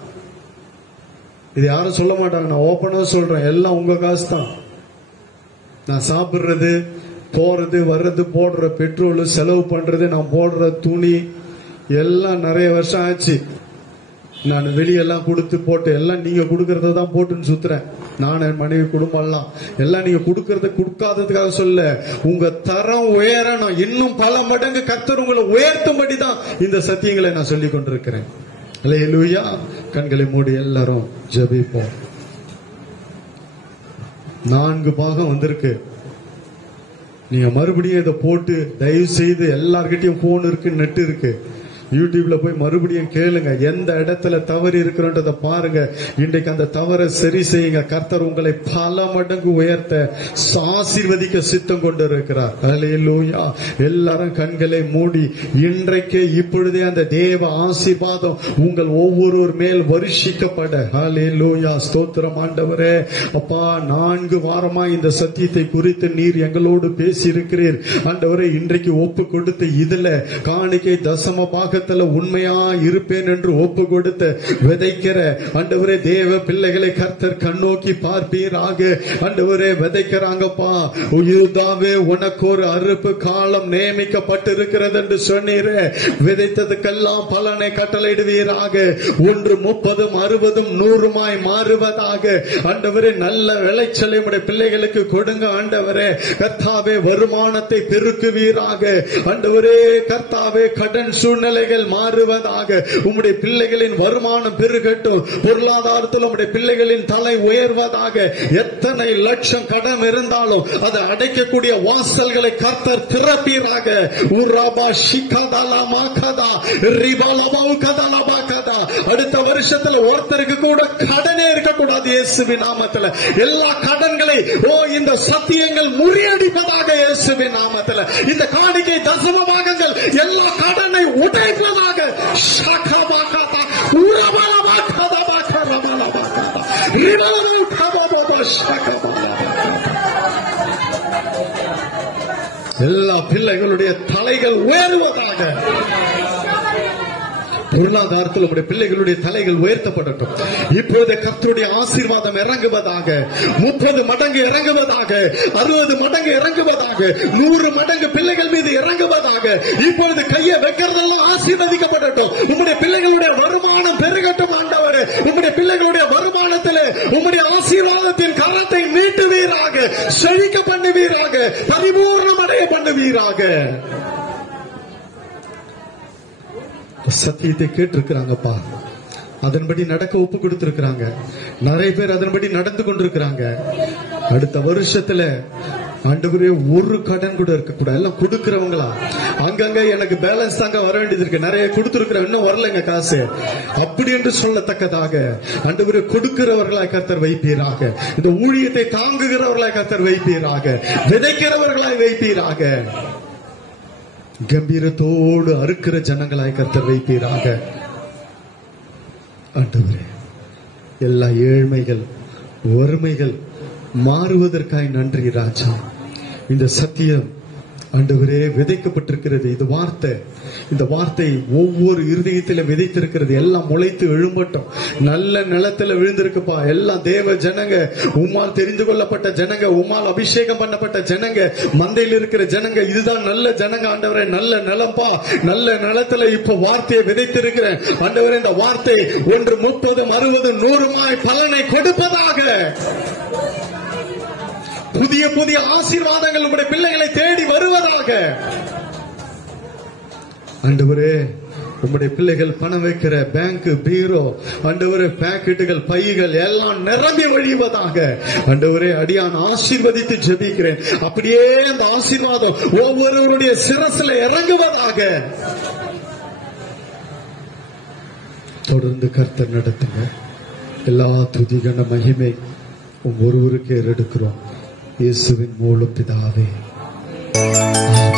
இது யாரும் சொல்ல மாட்டாங்க, நான் ஓப்பனா சொல்றேன், எல்லாம் உங்க காசு தான். நான் சாப்பிடுறது, போறது வர்றது, போடுற பெட்ரோல், செலவு பண்றது, நான் போடுற துணி எல்லாம் நிறைய வருஷம் ஆச்சு. நான் வெளியெல்லாம் கொடுத்து போட்டு எல்லாம் நீங்க கொடுக்கறத தான் போட்டுன்னு சுத்துறேன். நான் என் மனைவி குடும்பம் எல்லாம் நீங்க கொடுக்கறத கொடுக்காததுக்காக சொல்ல, உங்க தரம் உயரணும், இன்னும் பல மடங்கு கர்த்தர் உங்களை உயர்த்தும்படி தான் இந்த சத்தியங்களை நான் சொல்லிக் கொண்டிருக்கிறேன். அல்லேலூயா. கண்களை மூடி எல்லாரும் ஜெபிப்போம். 4 பாகம் வந்திருக்கு. நீங்க மறுபடியும் இதை போட்டு தயவு செய்து எல்லார்கிட்டயும் போன் இருக்கு, நெட் இருக்கு, யூடியூப்ல போய் மறுபடியும் கேளுங்க. எந்த இடத்துல தவறு இருக்கிறோன்றத பாருங்க. இன்றைக்கு அந்த தவறை சரி செய்யுங்க. கர்த்தர் உங்களை பல மடங்கு உயர்த்த ஆசீர்வதிக்க சித்தம் கொண்டு இருக்கிறார். அல்லேலூயா. எல்லாரும் கண்களை மூடி இன்றைக்கு இப்பொழுதே அந்த தேவ ஆசீர்வாதம் உங்கள் ஒவ்வொருவர் மேல் வருஷிக்கப்பட. அல்லேலூயா. ஸ்தோத்திரம் ஆண்டவரே. அப்பா, 4 வாரமா இந்த சத்தியத்தை குறித்து நீர் எங்களோடு பேசி இருக்கிறீர் ஆண்டவரே. இன்றைக்கு ஒப்பு கொடுத்து இதுல காணிக்கை தசம பாக உண்மையா இருப்பேன் என்று ஒப்பு கொடுத்து விதைக்கிற ஆண்டவரே தேவ பிள்ளைகளை கர்த்தர் கண்ணோக்கி பார்ப்பீராக. ஆண்டவரே விதைக்கிறாங்கப்பா. யூதாவே, உனக்கு ஒரு அறுப்பு காலம் நியமிக்கப்பட்டிருக்கிறது என்று சொன்னீரே. விதைத்ததுக்கெல்லாம் பலனை கட்டளையிடுவீராக. 1 30 60 100 மாறுவதாக. ஆண்டவரே, நல்ல விளைச்சலை உடைய பிள்ளைகளுக்கு கொடுங்க ஆண்டவரே. கர்த்தாவே, வருமானத்தை பெருக்குவீராக. ஆண்டவரே கர்த்தாவே, கடன் சூழ்நிலை மாறுவதாக. உம்முடைய பிள்ளைகளின் வருமானம் பெருகட்டும். பொருளாதாரத்தில் உம்முடைய பிள்ளைகளின் தலை உயர்வதாக. எத்தனை லட்சம் கடன் இருந்தாலும் அதை அடைக்கக்கூடிய வாசல்களை கர்த்தர் திறப்பீராக. அடுத்த வருஷத்துல ஒருத்தருக்கு கூட கடனே இருக்கக்கூடாது இயேசுவின் நாமத்தில். எல்லா கடன்களை இந்த சத்தியங்கள் முறியடிப்பதாக இயேசுவின் நாமத்தில். இந்த காணிக்கை தசம பாகங்கள் எல்லா கடனை உடைப்பதாக. எல்லா பிள்ளைகளுடைய தலைகள் உயர்வதாக. பொருளாதாரத்தில் உடைய பிள்ளைகளுடைய தலைகள் உயர்த்தப்படட்டும். இப்போது கர்த்தருடைய ஆசீர்வாதம் இறங்குவதாக. 30 மடங்கு இறங்குவதாக, 60 மடங்கு இறங்குவதாக, 100 மடங்கு பிள்ளைகள் மீது இறங்குவதாக. இப்பொழுது கையை வைக்கிறதெல்லாம் ஆசீர்வதிக்கப்படட்டும். உங்களுடைய பிள்ளைகளுடைய வருமானம் பெருகட்டும் ஆண்டவரே. உங்களுடைய பிள்ளைகளுடைய வருமானத்தில் உங்களுடைய ஆசீர்வாதத்தின் கரத்தை நீட்டுவீராக, செழிக்க பண்ணுவீராக, பரிபூர்ணம் அடைய பண்ணுவீராக. சத்தியத்தை கேட்டிருக்கிறாங்கப்பா, அதன்படி நடக்க ஒப்பு கொடுத்திருக்கிறாங்க. நிறைய பேர் அதன்படி நடந்து கொண்டிருக்கிறாங்க. அடுத்த வருஷத்துல ஆண்டவரே ஒரு கடன் கூட இருக்க கூடாது. எல்லாம் கொடுக்கிறவங்களா அங்கங்க எனக்கு பேலன்ஸ் தாங்க வர வேண்டியது இருக்கு, நிறைய கொடுத்திருக்கிற இன்னும் வரலங்க காசு அப்படி என்று சொல்லத்தக்கதாக ஆண்டவரே கொடுக்கிறவர்களாய் கர்த்தர் வைப்பீராக. இந்த ஊழியத்தை தாங்குகிறவர்களாய் கர்த்தர் வைப்பீராக. விதைக்கிறவர்களாய் வைப்பீராக. கம்பீரத்தோடு அறுக்கிற ஜனங்களாய் கர்த்தர் வைப்பீராக. ஆண்டவரே, எல்லா ஏழ்மைகள் வறுமைகள் மாறுவதற்காய் நன்றி ராஜா. இந்த சத்தியம் ஆண்டவரே விதைக்கப்பட்டிருக்கிறது. இந்த வார்த்தை ஒவ்வொரு இருதயத்தில விதைத்திருக்கிறது. எல்லாம் முளைத்து எழும்பட்டும். நல்ல நிலத்துல விழுந்திருக்குப்பா. எல்லாம் தேவ ஜனங்க, உம்மால் தெரிந்து கொள்ளப்பட்ட ஜனங்க, உம்மால் அபிஷேகம் பண்ணப்பட்ட ஜனங்க, மந்தையில் இருக்கிற ஜனங்க. இதுதான் நல்ல ஜனங்க ஆண்டவரே. நல்ல நிலம்பா. நல்ல நிலத்துல இப்ப வார்த்தையை விதைத்திருக்கிறேன் ஆண்டவரே. இந்த வார்த்தை 1 30 60 100 பலனை கொடுப்பதாக. புதிய புதிய ஆசீர்வாதங்கள் உங்களுடைய பிள்ளைகளை தேடி வருவதாக. ஆண்டவரே, உங்களுடைய பிள்ளைகள் பணம் வைக்கிற பேங்க், பீரோ ஆண்டவரே, பாக்கெட்டுகள், பைகள் எல்லாம் நிரம்பி வழிவதாக. ஆண்டவரே, அடியான் ஆசீர்வதித்து ஜெபிக்கிறேன். அப்படியே அந்த ஆசீர்வாதம் ஒவ்வொருவருடைய சிரசில இறங்குவதாக. தொடர்ந்து கர்த்தர் நடத்துங்க. எல்லா துதி கன மகிமை ஒருவருக்கே எடுக்கிறோம். இயேசுவின் மூலம் பிதாவே. ஆமென்.